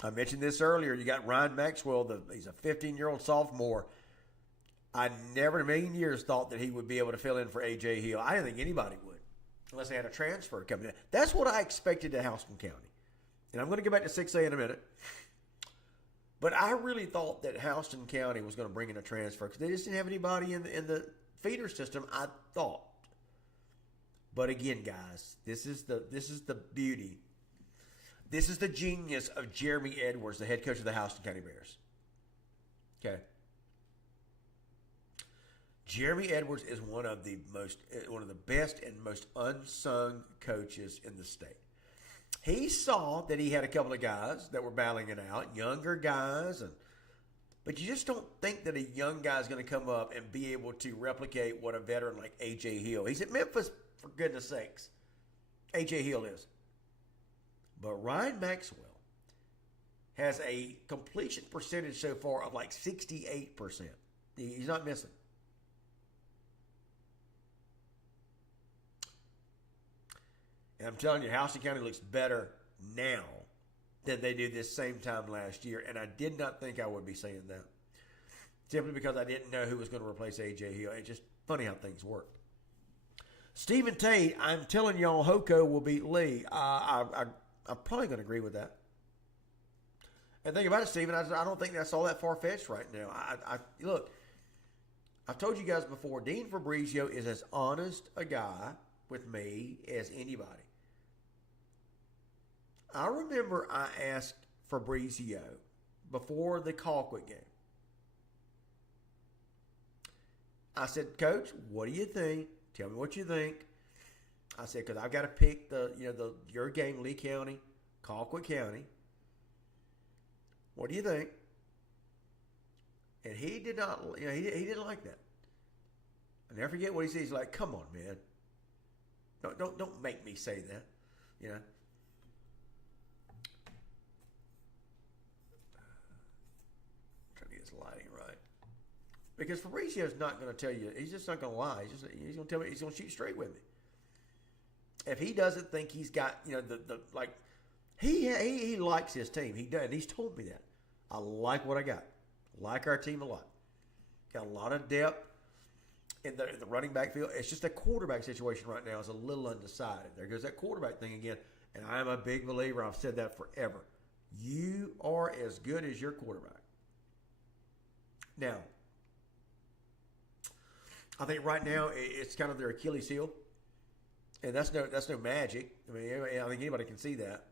I mentioned this earlier. You got Ryan Maxwell. He's a 15-year-old sophomore. I never in a million years thought that he would be able to fill in for A.J. Hill. I didn't think anybody would unless they had a transfer coming in. That's what I expected at Houston County. And I'm going to get back to 6A in a minute. But I really thought that Houston County was going to bring in a transfer because they just didn't have anybody in the feeder system, I thought. But again, guys, this is the beauty. This is the genius of Jeremy Edwards, the head coach of the Houston County Bears. Okay. Jeremy Edwards is one of the best and most unsung coaches in the state. He saw that he had a couple of guys that were battling it out, younger guys, but you just don't think that a young guy is going to come up and be able to replicate what a veteran like A.J. Hill. He's at Memphis, for goodness sakes. A.J. Hill is. But Ryan Maxwell has a completion percentage so far of like 68%. He's not missing. And I'm telling you, Houston County looks better now than they did this same time last year. And I did not think I would be saying that. Simply because I didn't know who was going to replace A.J. Hill. It's just funny how things work. Stephen Tate, I'm telling y'all, Hoko will beat Lee. I'm probably going to agree with that. And think about it, Stephen. I don't think that's all that far-fetched right now. Look, I've told you guys before, Dean Fabrizio is as honest a guy with me as anybody. I remember I asked Fabrizio before the Colquitt game. I said, Coach, what do you think? Tell me what you think. I said, because I've got to pick your game, Lee County, Colquitt County. What do you think? And he did not, he didn't like that. I never forget what he said. He's like, come on, man. Don't make me say that. Trying to get his lighting right. Because Fabrizio's not going to tell you. He's just not going to lie. He's going to tell me. He's going to shoot straight with me. If he doesn't think he's got, he likes his team. He does. He's told me that. I like what I got. Like our team a lot. Got a lot of depth in the running back field. It's just a quarterback situation right now is a little undecided. There goes that quarterback thing again. And I am a big believer. I've said that forever. You are as good as your quarterback. Now, I think right now it's kind of their Achilles heel. And that's no magic. I mean, I think anybody can see that.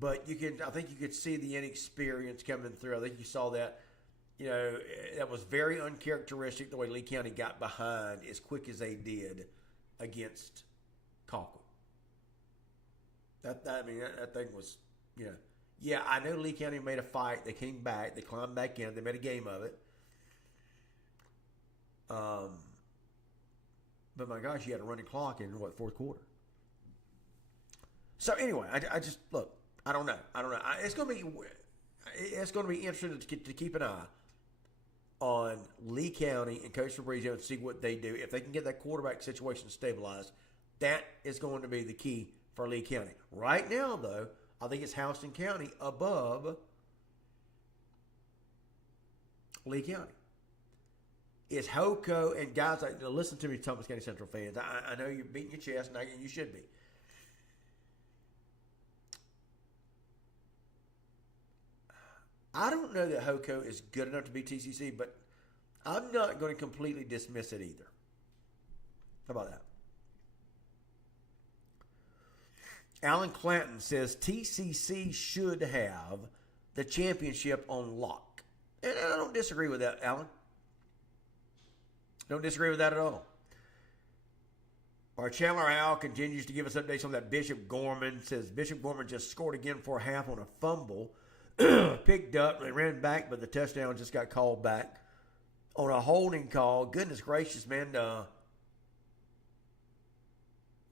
But I think you could see the inexperience coming through. I think you saw that. That was very uncharacteristic the way Lee County got behind as quick as they did against Colquitt. That thing was, Yeah, I know Lee County made a fight. They came back. They climbed back in. They made a game of it. But my gosh, you had a running clock in fourth quarter. So anyway, I just look. I don't know. It's going to be interesting to keep an eye on Lee County and Coach Fabrizio and see what they do. If they can get that quarterback situation stabilized, that is going to be the key for Lee County. Right now, though, I think it's Houston County above Lee County. is Hoco, and guys, listen to me, Thomas County Central fans. I know you're beating your chest, and you should be. I don't know that Hoco is good enough to be TCC, but I'm not going to completely dismiss it either. How about that? Alan Clanton says TCC should have the championship on lock. And I don't disagree with that, Alan. Don't disagree with that at all. Our Chandler Al continues to give us updates on that. Bishop Gorman says Bishop Gorman just scored again for a half on a fumble. Picked up, they ran back, but the touchdown just got called back on a holding call. Goodness gracious, man.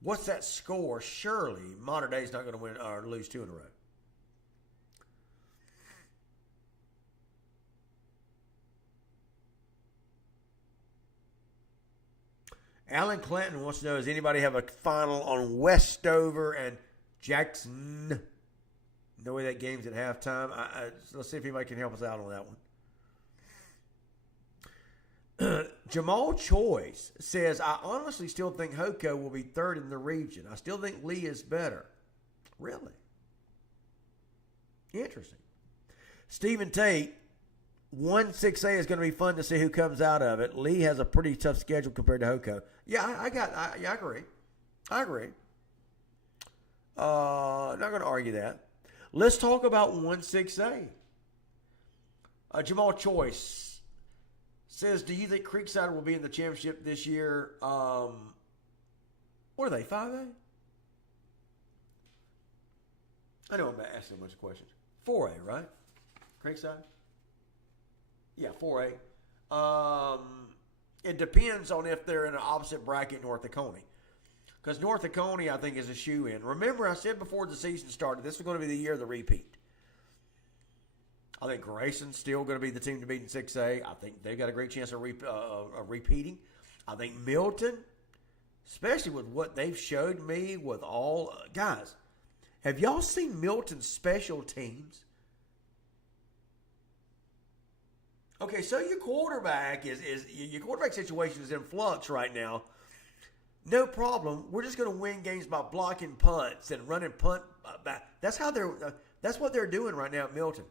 What's that score? Surely Modern Day is not going to win or lose 2 in a row. Alan Clanton wants to know, does anybody have a final on Westover and Jackson? No way that game's at halftime. Let's see if anybody can help us out on that one. Jamal Choice says, I honestly still think Hoco will be third in the region. I still think Lee is better. Really? Interesting. Stephen Tate, 1-6A is going to be fun to see who comes out of it. Lee has a pretty tough schedule compared to Hoco. Yeah, I agree. I agree. Not going to argue that. Let's talk about 1-6A. Jamal Choice says, do you think Creekside will be in the championship this year? What are they, 5A? I know I'm asking a bunch of questions. 4A, right? Creekside? Yeah, 4A. It depends on if they're in an opposite bracket North Oconee. Because North Oconee, I think, is a shoe-in. Remember, I said before the season started, this is going to be the year of the repeat. I think Grayson's still going to be the team to beat in 6A. I think they've got a great chance of repeating. I think Milton, especially with what they've showed me with all guys, have y'all seen Milton's special teams? Okay, so your quarterback your quarterback situation is in flux right now. No problem. We're just going to win games by blocking punts and running punt back. That's what they're doing right now at Milton.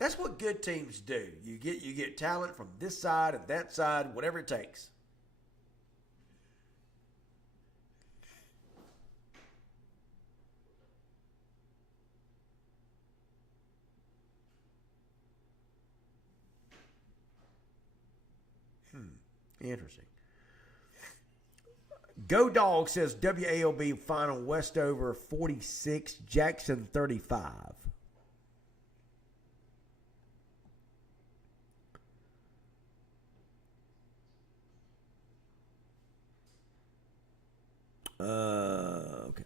That's what good teams do. You get talent from this side and that side, whatever it takes. Interesting. Go Dog says WALB final Westover 46, Jackson 35. Okay.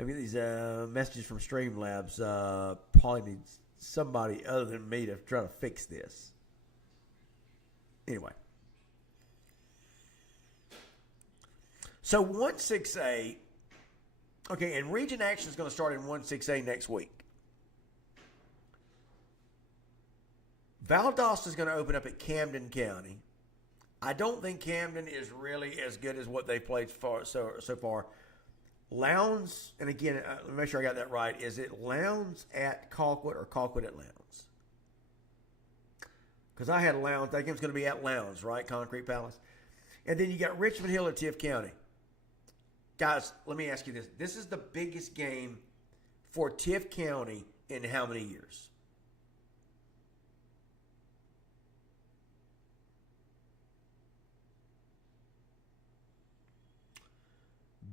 I mean, these messages from Streamlabs probably needs somebody other than me to try to fix this. Anyway. So 1-6A, okay, and region action is going to start in 1-6A next week. Valdosta is going to open up at Camden County. I don't think Camden is really as good as what they've played so far. Lowndes, and again, let me make sure I got that right. Is it Lowndes at Colquitt or Colquitt at Lowndes? Because I had Lowndes. That game's going to be at Lowndes, right? Concrete Palace. And then you got Richmond Hill at Tiff County. Guys, let me ask you this. This is the biggest game for Tiff County in how many years?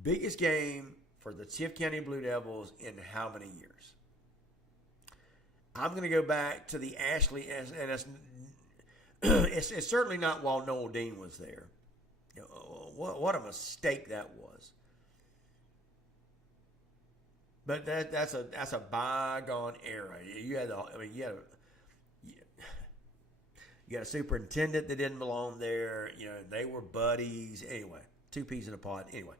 Biggest game for the Tiff County Blue Devils in how many years? I'm going to go back to the Ashley, and it's certainly not while Noel Dean was there. You know, what a mistake that was. But that's a bygone era. You had a superintendent that didn't belong there. You know, they were buddies. Anyway, two peas in a pod. Anyway,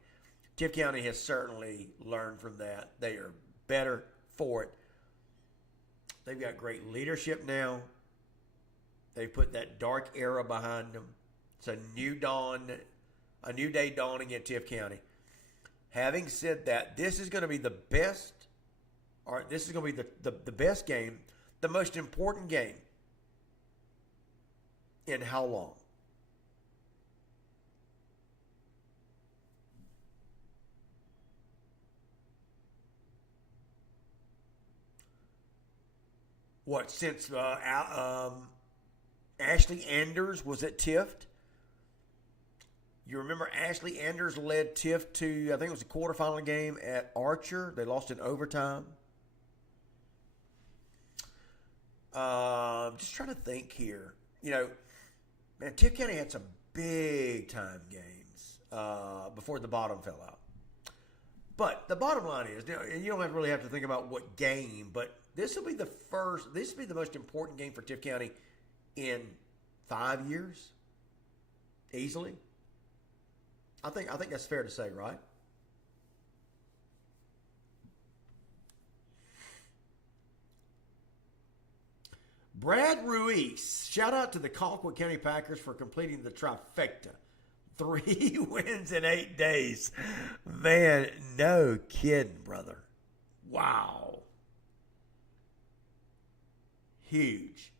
Tiff County has certainly learned from that. They are better for it. They've got great leadership now. They put that dark era behind them. It's a new dawn, a new day dawning at Tift County. Having said that, this is going to be the best, or this is going to be the best game, the most important game in how long? What, since Ashley Anders was at Tift? You remember Ashley Anders led Tift to, I think it was a quarterfinal game at Archer. They lost in overtime. Just trying to think here. You know, man, Tift County had some big time games before the bottom fell out. But the bottom line is, you don't really have to think about what game, but this will be the most important game for Tift County in 5 years, easily. I think that's fair to say, right? Brad Ruiz, shout out to the Colquitt County Packers for completing the trifecta. 3 wins in 8 days. Man, no kidding, brother. Wow. Huge.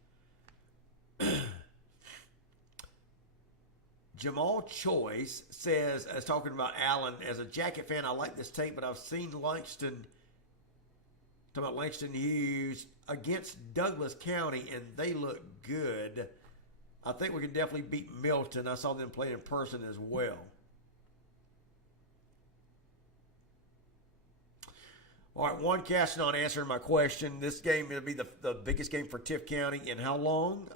Jamal Choice says, as talking about Allen, as a Jacket fan, I like this tape, but I've seen Langston, talking about Langston Hughes against Douglas County, and they look good. I think we can definitely beat Milton. I saw them play in person as well. All right, one casting on answering my question. This game will be the biggest game for Tift County in how long?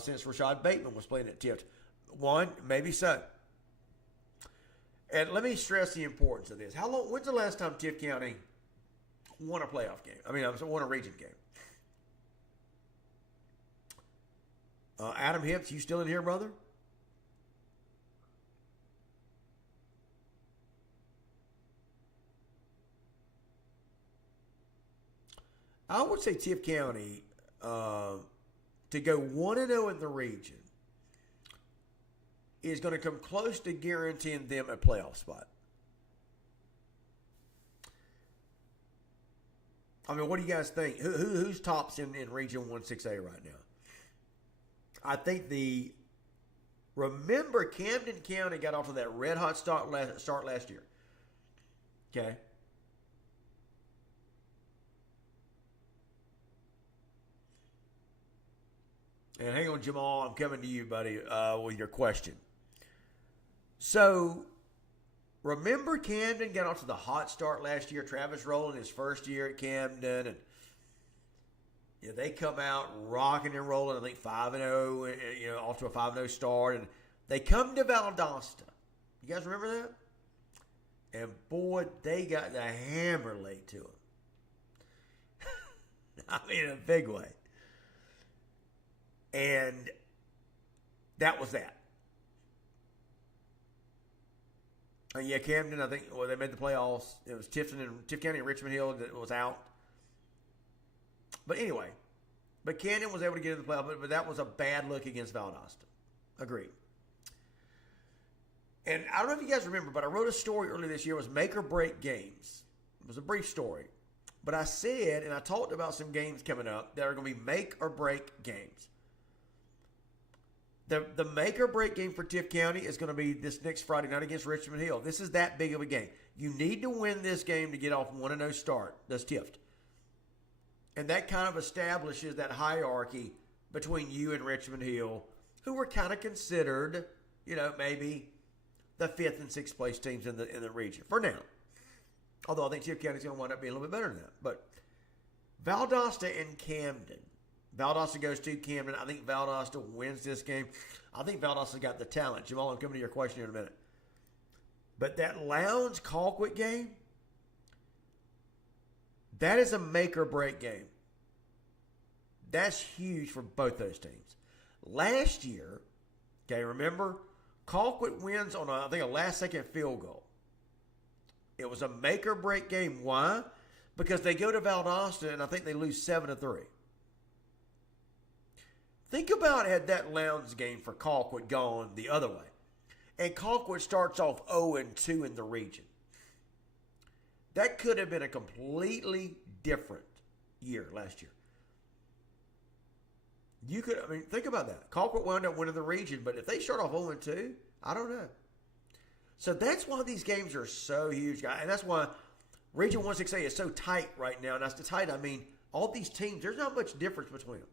Since Rashad Bateman was playing at Tift. One, maybe so. And let me stress the importance of this. When's the last time Tift County won a playoff game? Won a region game. Adam Hips, you still in here, brother? I would say Tift County to go 1-0 in the region is going to come close to guaranteeing them a playoff spot. I mean, what do you guys think? Who's tops in Region 1-6A right now? I think remember Camden County got off to that red hot start last year. Okay. And hang on, Jamal, I'm coming to you, buddy, with your question. So, remember Camden got off to the hot start last year. Travis Rowland, his first year at Camden, and they come out rocking and rolling. I think 5-0, off to a 5-0 start, and they come to Valdosta. You guys remember that? And boy, they got the hammer laid to them. I mean, in a big way. And that was that. And yeah, Camden, I think, they made the playoffs. It was Tift County and Richmond Hill that was out. But anyway, Camden was able to get in the playoffs, but that was a bad look against Valdosta. Agreed. And I don't know if you guys remember, but I wrote a story earlier this year. It was make or break games. It was a brief story. But I said, and I talked about some games coming up that are going to be make or break games. The make or break game for Tift County is going to be this next Friday night against Richmond Hill. This is that big of a game. You need to win this game to get off 1-0 start. That's Tift. And that kind of establishes that hierarchy between you and Richmond Hill, who were kind of considered, maybe the 5th and 6th place teams in the region for now. Although I think Tift County is going to wind up being a little bit better than that. But Valdosta and Camden. Valdosta goes to Camden. I think Valdosta wins this game. I think Valdosta got the talent. Jamal, I'm coming to your question in a minute. But that Lowndes-Colquitt game, that is a make-or-break game. That's huge for both those teams. Last year, remember, Colquitt wins on, I think, a last-second field goal. It was a make-or-break game. Why? Because they go to Valdosta, and I think they lose 7-3. Think about had that Lowndes game for Colquitt gone the other way. And Colquitt starts off 0-2 in the region. That could have been a completely different year last year. Think about that. Colquitt wound up winning the region, but if they start off 0-2, I don't know. So that's why these games are so huge, guys. And that's why Region 168 is so tight right now. And that's the tight, I mean, all these teams, there's not much difference between them.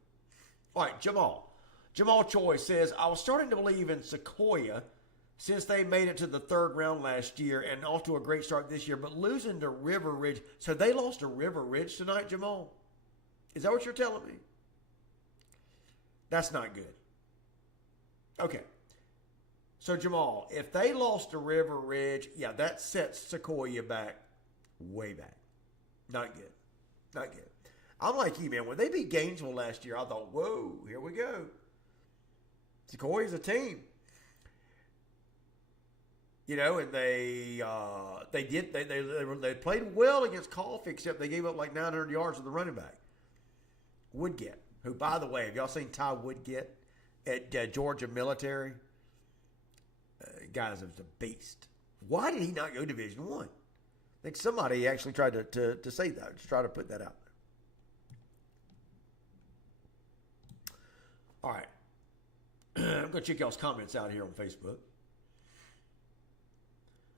All right, Jamal. Jamal Choi says, I was starting to believe in Sequoia since they made it to the third round last year and off to a great start this year, but losing to River Ridge. So they lost to River Ridge tonight, Jamal? Is that what you're telling me? That's not good. Okay. So, Jamal, if they lost to River Ridge, yeah, that sets Sequoia back, way back. Not good. Not good. I'm like you, man. When they beat Gainesville last year, I thought, whoa, here we go. Sequoia's a team. You know, and they played well against Coffee, except they gave up like 900 yards to the running back. Woodgett, who, by the way, have y'all seen Ty Woodgett at Georgia Military? Guys, it was a beast. Why did he not go Division I? I think somebody actually tried to say that, to try to put that out there. All right. I'm going to check y'all's comments out here on Facebook.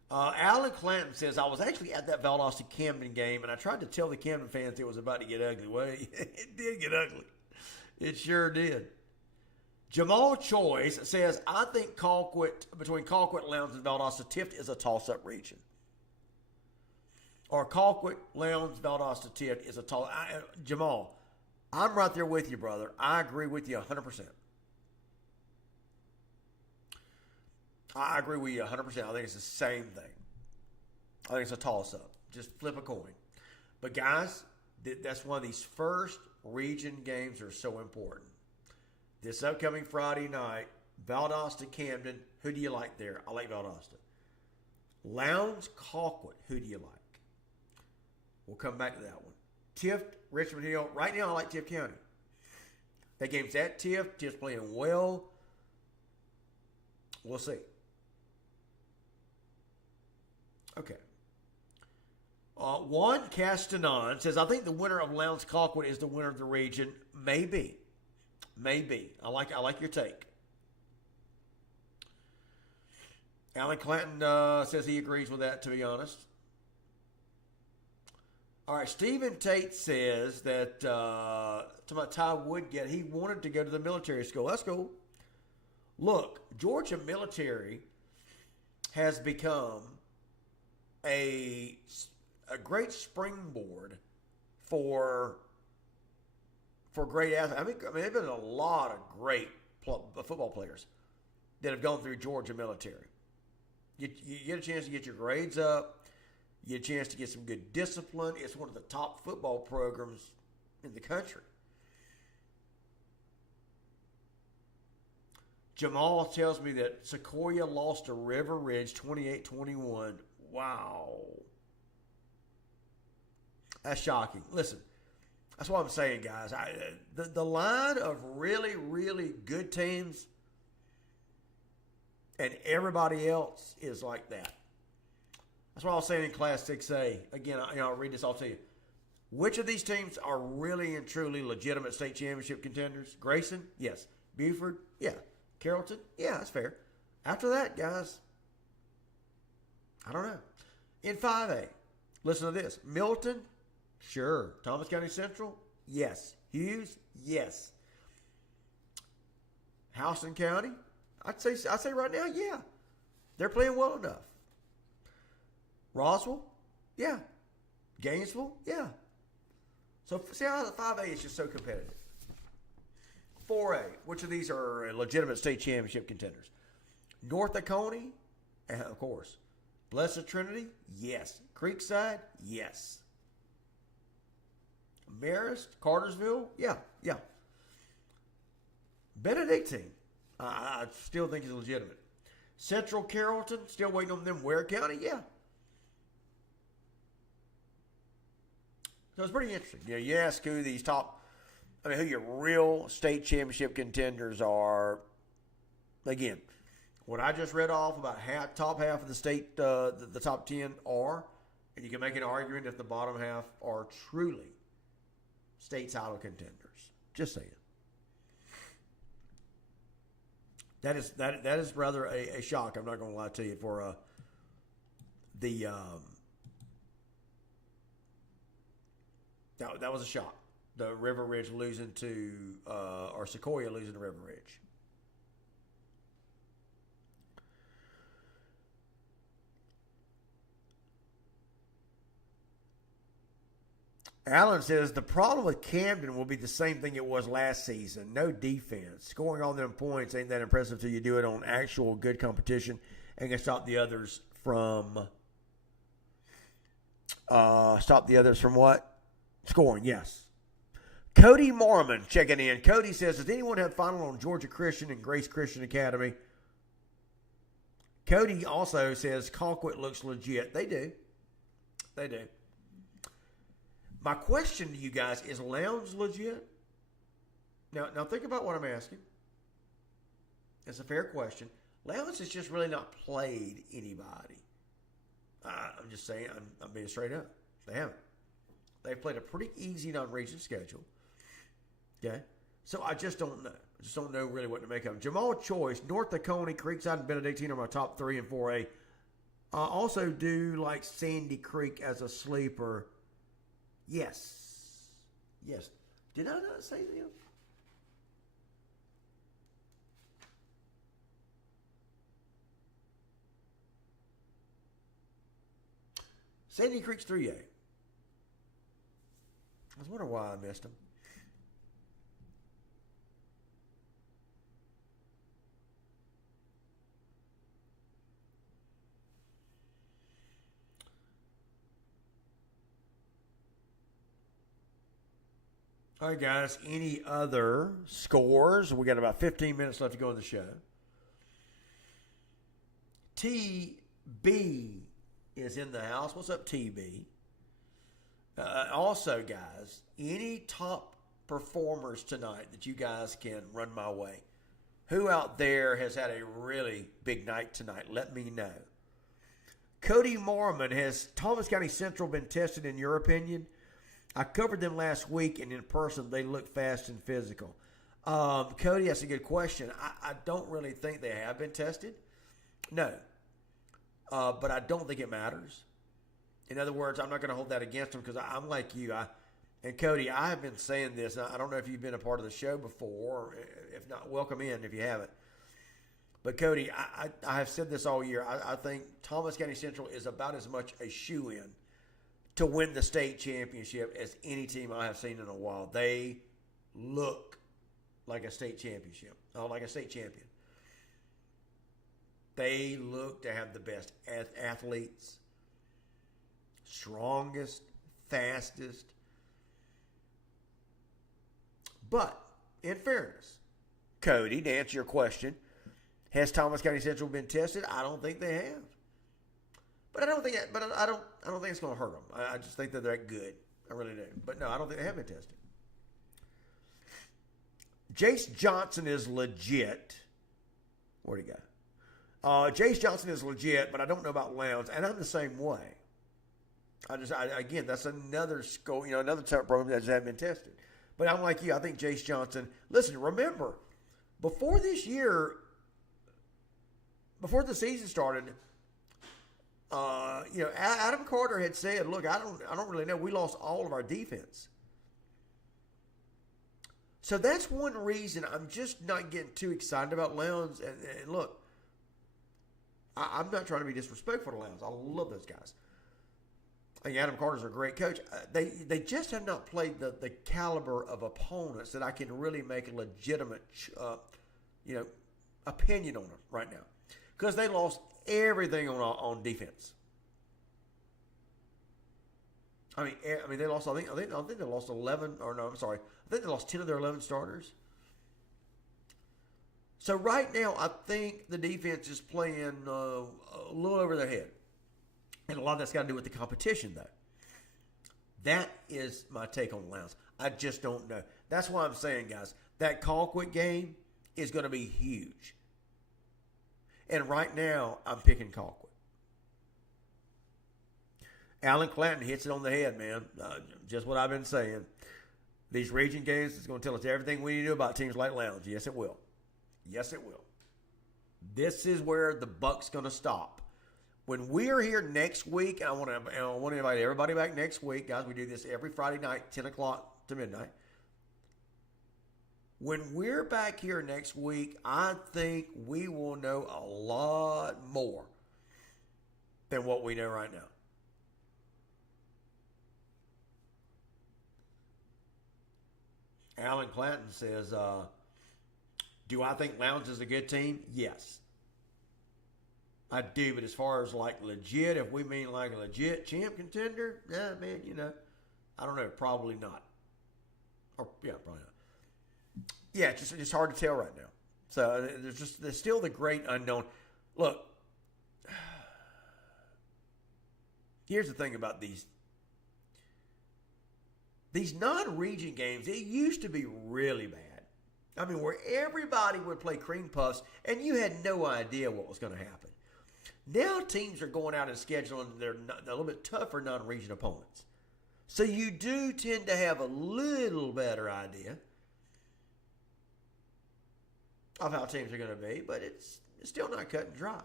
Alan Clanton says, I was actually at that Valdosta-Camden game, and I tried to tell the Camden fans it was about to get ugly. Well, it did get ugly. It sure did. Jamal Choice says, I think between Colquitt, Lowndes, and Valdosta, Tift is a toss-up region. Or Colquitt, Lowndes, Valdosta, Tift is a toss. Jamal, I'm right there with you, brother. I agree with you 100%. I agree with you 100%. I think it's the same thing. I think it's a toss-up. Just flip a coin. But, guys, that's one of these first region games that are so important. This upcoming Friday night, Valdosta-Camden, who do you like there? I like Valdosta. Lowndes, Colquitt, who do you like? We'll come back to that one. Tift, Richmond Hill. Right now, I like Tift County. That game's at Tift. Tift's playing well. We'll see. Okay. Juan Castanon says, I think the winner of Lowndes Colquitt is the winner of the region. Maybe. I like your take. Alan Clanton says he agrees with that, to be honest. All right, Stephen Tate says that, to my Ty Woodgett, he wanted to go to the military school. That's cool. Look, Georgia Military has become a great springboard for great athletes. I mean, there have been a lot of great football players that have gone through Georgia Military. You get a chance to get your grades up. You get a chance to get some good discipline. It's one of the top football programs in the country. Jamal tells me that Sequoia lost to River Ridge 28-21. Wow. That's shocking. Listen, that's what I'm saying, guys. The line of really, really good teams and everybody else is like that. That's what I was saying in Class 6A. Again, I'll read this off to you. Which of these teams are really and truly legitimate state championship contenders? Grayson? Yes. Buford? Yeah. Carrollton? Yeah, that's fair. After that, guys, I don't know. In 5A, listen to this. Milton? Sure. Thomas County Central? Yes. Hughes? Yes. Houston County? I'd say right now, yeah. They're playing well enough. Roswell? Yeah. Gainesville? Yeah. So see how the 5A is just so competitive. 4A, which of these are legitimate state championship contenders? North Oconee? Of course. Blessed Trinity? Yes. Creekside? Yes. Marist? Cartersville? Yeah. Benedictine? I still think is legitimate. Central Carrollton? Still waiting on them. Ware County? Yeah. So it's pretty interesting. You ask who these top I mean, who your real state championship contenders are. Again, what I just read off about top half of the state, the top 10 are, and you can make an argument if the bottom half are truly state title contenders. Just saying. That is rather a shock. I'm not going to lie to you for that was a shock. The River Ridge losing to or Sequoia losing to River Ridge. Allen says the problem with Camden will be the same thing it was last season. No defense. Scoring all them points ain't that impressive till you do it on actual good competition and can stop the others from what? Scoring, yes. Cody Mormon checking in. Cody says, does anyone have final on Georgia Christian and Grace Christian Academy? Cody also says Colquitt looks legit. They do. They do. My question to you guys, is Lowndes legit? Now think about what I'm asking. It's a fair question. Lowndes has just really not played anybody. I'm just saying, I'm being straight up. They haven't. They've played a pretty easy non-region schedule. Okay? So I just don't know. I just don't know really what to make of them. Jamal Choice, North Oconee, Creekside, and Benedictine are my top 3 and 4A. I also do like Sandy Creek as a sleeper. Yes. Did I not say them? Sandy Creek's 3A. I was wondering why I missed them. All right, guys. Any other scores? We got about 15 minutes left to go in the show. TB is in the house. What's up, TB? Also, guys, any top performers tonight that you guys can run my way? Who out there has had a really big night tonight? Let me know. Cody Mormon, has Thomas County Central been tested in your opinion? I covered them last week, and in person, they look fast and physical. Cody, that's a good question. I don't really think they have been tested. No. But I don't think it matters. In other words, I'm not going to hold that against them because I'm like you. And Cody, I have been saying this. I don't know if you've been a part of the show before. If not, welcome in if you haven't. But Cody, I have said this all year. I think Thomas County Central is about as much a shoo-in to win the state championship as any team I have seen in a while. They look like a state championship, like a state champion. They look to have the best athletes, strongest, fastest. But, in fairness, Cody, to answer your question, has Thomas County Central been tested? I don't think they have. But I don't think it's going to hurt them. I just think that they're good. I really do. But no, I don't think they have been tested. Jace Johnson is legit. Where'd he go? Jace Johnson is legit, but I don't know about Lowndes, and I'm the same way. Again, that's another school, another type program that hasn't been tested. But I'm like you. I think Jace Johnson. Listen, remember, before the season started, Adam Carter had said, "Look, I don't really know. We lost all of our defense." So that's one reason I'm just not getting too excited about Lowndes. And look, I'm not trying to be disrespectful to Lowndes. I love those guys. I think Adam Carter's a great coach. They just have not played the caliber of opponents that I can really make a legitimate, opinion on them right now, because they lost everything on defense. I mean, they lost. I think they lost 11. Or no, I'm sorry. I think they lost 10 of their 11 starters. So right now, I think the defense is playing a little over their head. And a lot of that's got to do with the competition, though. That is my take on Lowndes. I just don't know. That's why I'm saying, guys, that Colquitt game is going to be huge. And right now, I'm picking Colquitt. Alan Clanton hits it on the head, man. Just what I've been saying. These region games is going to tell us everything we need to do about teams like Lowndes. Yes, it will. Yes, it will. This is where the buck's going to stop. When we're here next week, I want to invite everybody back next week. Guys, we do this every Friday night, 10 o'clock to midnight. When we're back here next week, I think we will know a lot more than what we know right now. Alan Clanton says, do I think Lowndes is a good team? Yes. I do, but as far as like legit, if we mean like a legit champ contender, yeah, man, I don't know, probably not. Or yeah, probably not. Yeah, it's just hard to tell right now. So there's still the great unknown. Look, here's the thing about these non-region games. It used to be really bad. I mean, where everybody would play cream puffs, and you had no idea what was going to happen. Now teams are going out and scheduling their a little bit tougher non-region opponents. So you do tend to have a little better idea of how teams are going to be, but it's still not cut and dry.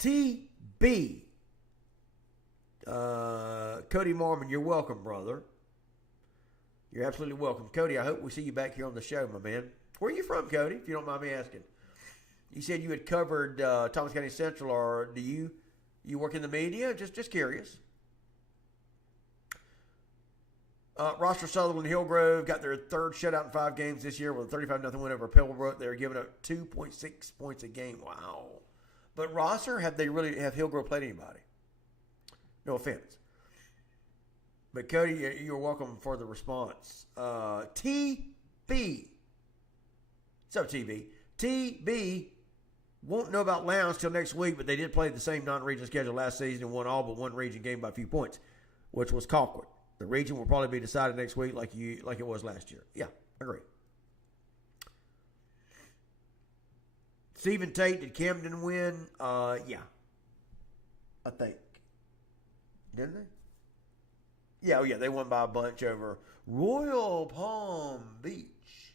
TB. Cody Marmon, you're welcome, brother. You're absolutely welcome. Cody, I hope we see you back here on the show, my man. Where are you from, Cody, if you don't mind me asking? You said you had covered Thomas County Central, or do you work in the media? Just curious. Roster Sutherland Hillgrove got their third shutout in 5 games this year with a 35-0 win over Pebblebrook. They were giving up 2.6 points a game. Wow. But Rosser, have Hillgrove played anybody? No offense. But Cody, you're welcome for the response. TB. What's up, TB? TB won't know about Lowndes till next week, but they did play the same non-region schedule last season and won all but one region game by a few points, which was Colquitt. The region will probably be decided next week like it was last year. Yeah, agree. Stephen Tate, did Camden win? Yeah. I think. Didn't they? Yeah, they won by a bunch over Royal Palm Beach.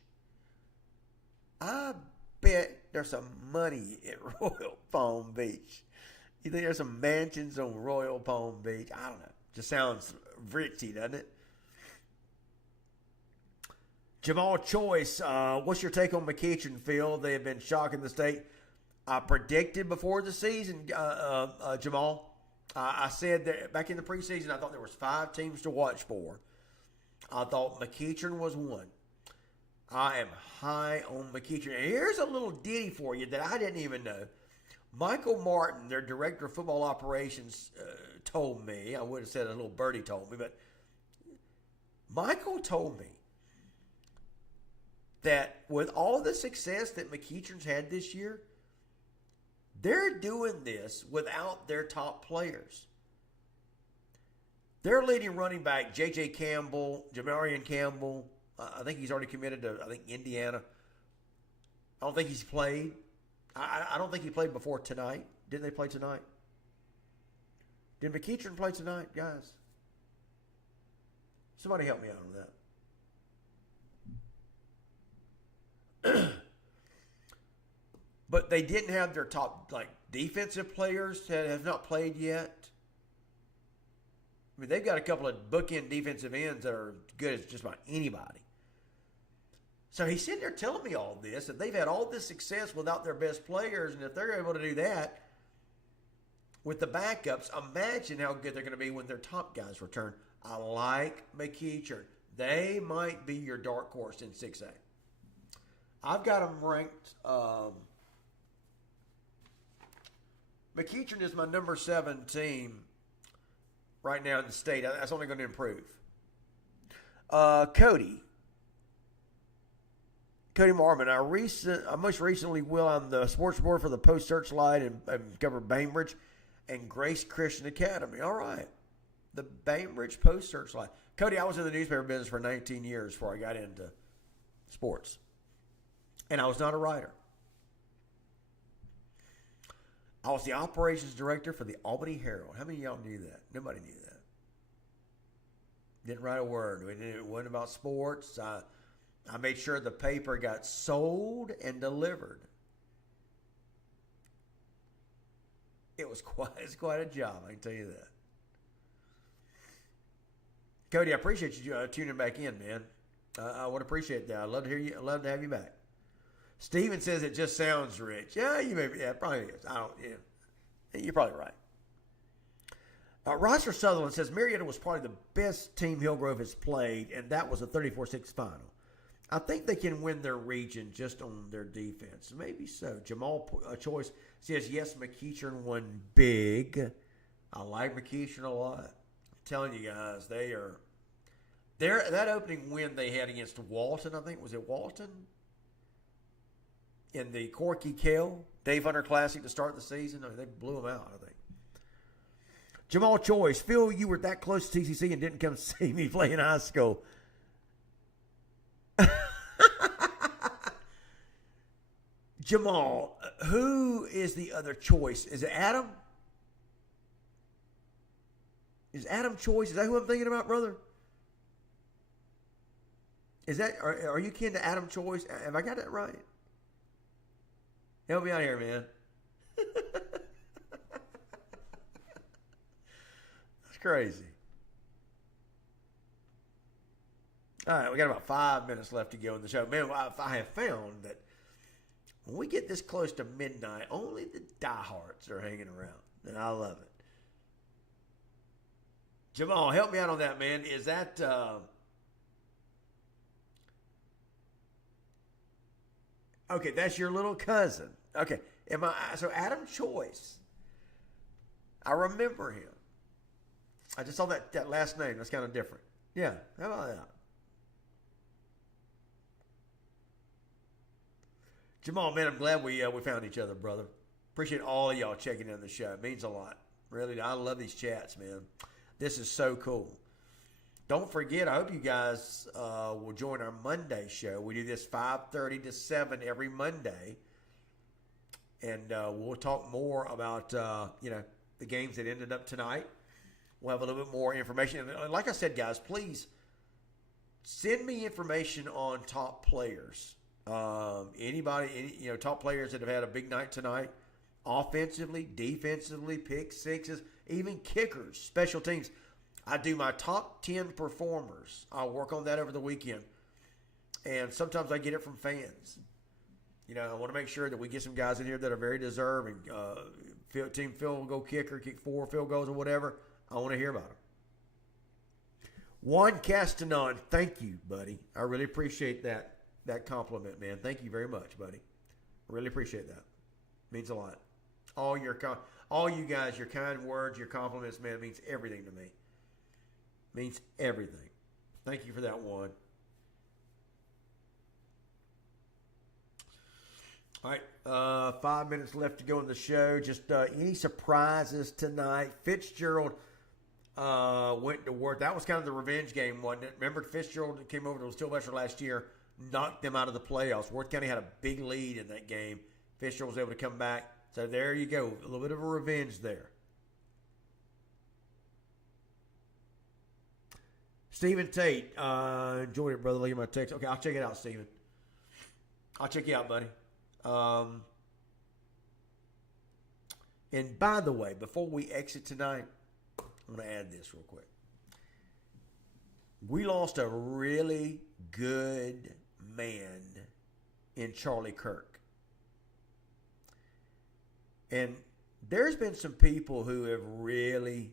I bet there's some money at Royal Palm Beach. You think there's some mansions on Royal Palm Beach? I don't know. Just sounds richy, doesn't it? Jamal Choice, what's your take on McEachern, Phil? They have been shocking the state. I predicted before the season, Jamal. I said that back in the preseason, I thought there was 5 teams to watch for. I thought McEachern was one. I am high on McEachern. And here's a little ditty for you that I didn't even know. Michael Martin, their director of football operations, told me. I would have said a little birdie told me, but Michael told me that with all the success that McEachern's had this year, they're doing this without their top players. Their leading running back, J.J. Campbell, Jamarian Campbell, I think he's already committed to, Indiana. I don't think he's played. I don't think he played before tonight. Didn't they play tonight? Did McEachern play tonight, guys? Somebody help me out on that. But they didn't have their top, defensive players that have not played yet. I mean, they've got a couple of bookend defensive ends that are good as just about anybody. So he's sitting there telling me all this, that they've had all this success without their best players, and if they're able to do that with the backups, imagine how good they're going to be when their top guys return. I like McEachern. They might be your dark horse in 6A. I've got them ranked. McEachern is my number 7 team right now in the state. That's only going to improve. Cody Marmon, I most recently will on the sports board for the Post Searchlight and cover Bainbridge and Grace Christian Academy. All right. The Bainbridge Post Searchlight. Cody, I was in the newspaper business for 19 years before I got into sports. And I was not a writer. I was the operations director for the Albany Herald. How many of y'all knew that? Nobody knew that. Didn't write a word. It wasn't about sports. I made sure the paper got sold and delivered. It's quite a job, I can tell you that. Cody, I appreciate you tuning back in, man. I would appreciate that. I'd love to hear you. I'd love to have you back. Steven says it just sounds rich. Yeah, you may be. Yeah, probably is. You're probably right. Roger Sutherland says Marietta was probably the best team Hillgrove has played, and that was a 34-6 final. I think they can win their region just on their defense. Maybe so. Jamal Choice says, yes, McEachern won big. I like McEachern a lot. I'm telling you guys, that opening win they had against Walton, I think. Was it Walton? In the Corky Kell Dave Hunter Classic to start the season. I mean, they blew them out, I think. Jamal Choice, Phil, you were that close to TCC and didn't come see me play in high school. Jamal, who is the other choice? Is it Adam? Is Adam Choice? Is that who I'm thinking about, brother? Are you kin to Adam Choice? Have I got that right? Help me out here, man. That's crazy. All right, we got about 5 minutes left to go in the show. Man, I have found that when we get this close to midnight, only the diehards are hanging around, and I love it. Jamal, help me out on that, man. Is that okay? That's your little cousin. Okay, so Adam Choice? I remember him. I just saw that last name. That's kind of different. Yeah, how about that? Jamal, man, I'm glad we found each other, brother. Appreciate all of y'all checking in the show. It means a lot. Really, I love these chats, man. This is so cool. Don't forget, I hope you guys will join our Monday show. We do this 5:30 to 7 every Monday. And we'll talk more about, the games that ended up tonight. We'll have a little bit more information. And like I said, guys, please send me information on top players. Top players that have had a big night tonight, offensively, defensively, pick sixes, even kickers, special teams. I do my top 10 performers. I'll work on that over the weekend. And sometimes I get it from fans. I want to make sure that we get some guys in here that are very deserving. Team field goal kicker, kick 4 field goals or whatever. I want to hear about them. Juan Castanon, thank you, buddy. I really appreciate that compliment, man. Thank you very much, buddy. I really appreciate that. Means a lot. All you guys, your kind words, your compliments, man, means everything to me. Means everything. Thank you for that one. All right, 5 minutes left to go in the show. Just any surprises tonight? Fitzgerald went to work. That was kind of the revenge game, wasn't it? Remember Fitzgerald came over to Stillwester last year, knocked them out of the playoffs. Worth County had a big lead in that game. Fitzgerald was able to come back. So there you go. A little bit of a revenge there. Stephen Tate. Enjoyed it, brother. Look at my text. Okay, I'll check it out, Stephen. I'll check you out, buddy. And by the way, before we exit tonight, I'm going to add this real quick. We lost a really good man in Charlie Kirk. And there's been some people who have really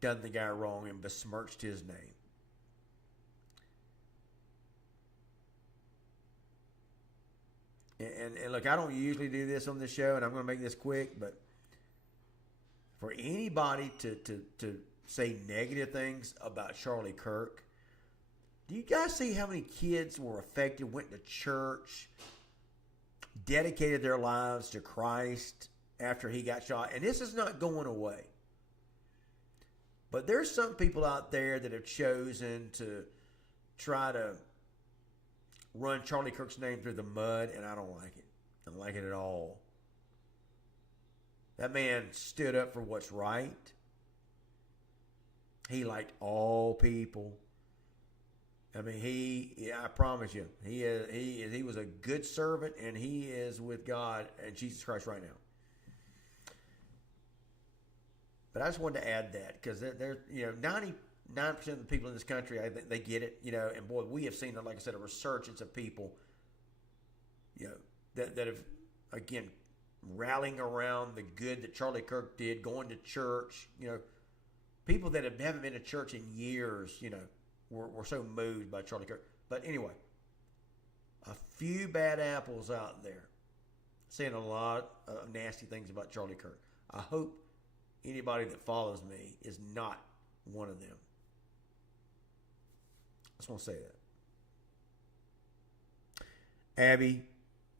done the guy wrong and besmirched his name. And look, I don't usually do this on this show, and I'm going to make this quick, but for anybody to say negative things about Charlie Kirk, do you guys see how many kids were affected, went to church, dedicated their lives to Christ after he got shot? And this is not going away. But there's some people out there that have chosen to try to run Charlie Kirk's name through the mud, and I don't like it. I don't like it at all. That man stood up for what's right. He liked all people. I mean, I promise you, he was a good servant, and he is with God and Jesus Christ right now. But I just wanted to add that because they're 99% of the people in this country, I think they get it, and boy, we have seen, like I said, a resurgence of people, that have, again, rallying around the good that Charlie Kirk did, going to church, people that haven't been to church in years, were so moved by Charlie Kirk. But anyway, a few bad apples out there saying a lot of nasty things about Charlie Kirk. I hope anybody that follows me is not one of them. I just want to say that. Abby,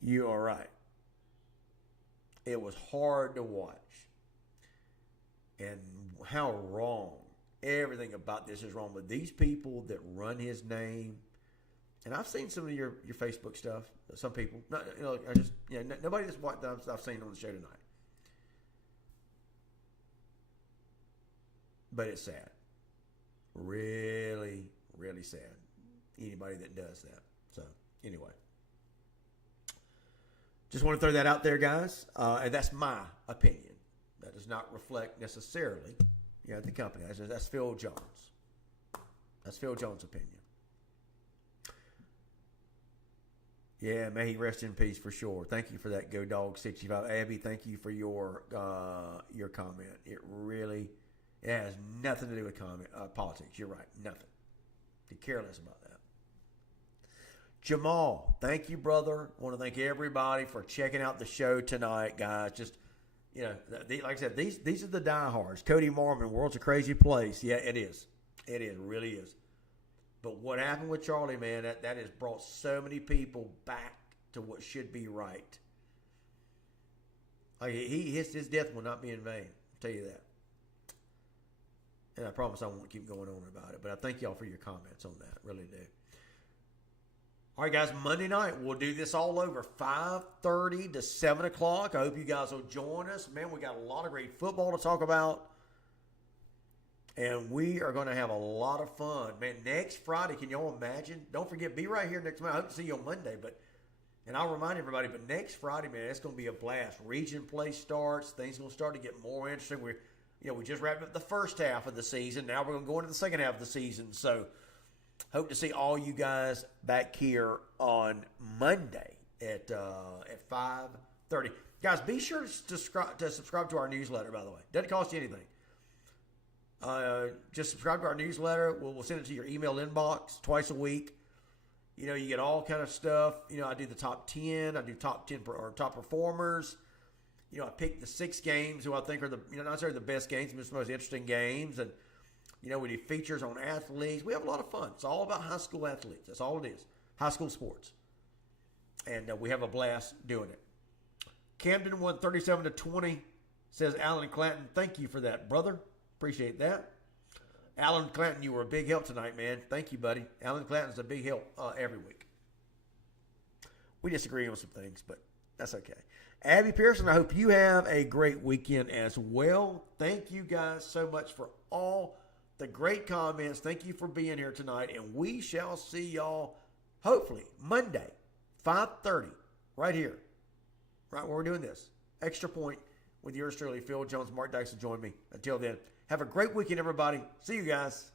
you are right. It was hard to watch. And how wrong. Everything about this is wrong with these people that run his name. And I've seen some of your Facebook stuff. Some people. Nobody that's what I've seen on the show tonight. But it's sad. Really, really sad. Anybody that does that. So, anyway. Just want to throw that out there, guys. And that's my opinion. That does not reflect necessarily, the company. That's Phil Jones. That's Phil Jones' opinion. Yeah, may he rest in peace for sure. Thank you for that, Go Dog 65. Abby, thank you for your comment. It has nothing to do with politics. You're right. Nothing. Be careless about that. Jamal, thank you, brother. I want to thank everybody for checking out the show tonight, guys. Just, like I said, these are the diehards. Cody Mormon, world's a crazy place. Yeah, it is. It is. It really is. But what happened with Charlie, man, that has brought so many people back to what should be right. Like his death will not be in vain. I'll tell you that. And I promise I won't keep going on about it. But I thank y'all for your comments on that. Really do. All right, guys, Monday night, we'll do this all over, 5:30 to 7 o'clock. I hope you guys will join us. Man, we got a lot of great football to talk about. And we are going to have a lot of fun. Man, next Friday, can y'all imagine? Don't forget, be right here next Monday. I hope to see you on Monday. And I'll remind everybody, but next Friday, man, it's going to be a blast. Region play starts. Things are going to start to get more interesting. We just wrapped up the first half of the season. Now we're going to go into the second half of the season. So, hope to see all you guys back here on Monday at 5:30. Guys, be sure to subscribe to our newsletter, by the way. Doesn't cost you anything. Just subscribe to our newsletter. We'll send it to your email inbox twice a week. You get all kind of stuff. I do the top 10. I do top 10 or top performers. I pick the 6 games who I think are not necessarily the best games, but the most interesting games. And we do features on athletes. We have a lot of fun. It's all about high school athletes. That's all it is. High school sports. And we have a blast doing it. Camden won 37-20, says Alan Clanton. Thank you for that, brother. Appreciate that. Alan Clanton, you were a big help tonight, man. Thank you, buddy. Alan Clanton's a big help every week. We disagree on some things, but that's okay. Abby Pearson, I hope you have a great weekend as well. Thank you guys so much for all the great comments. Thank you for being here tonight, and we shall see y'all hopefully Monday, 5:30, right here, right where we're doing this. Extra Point with yours truly, Phil Jones. Mark Dykes will join me. Until then, have a great weekend, everybody. See you guys.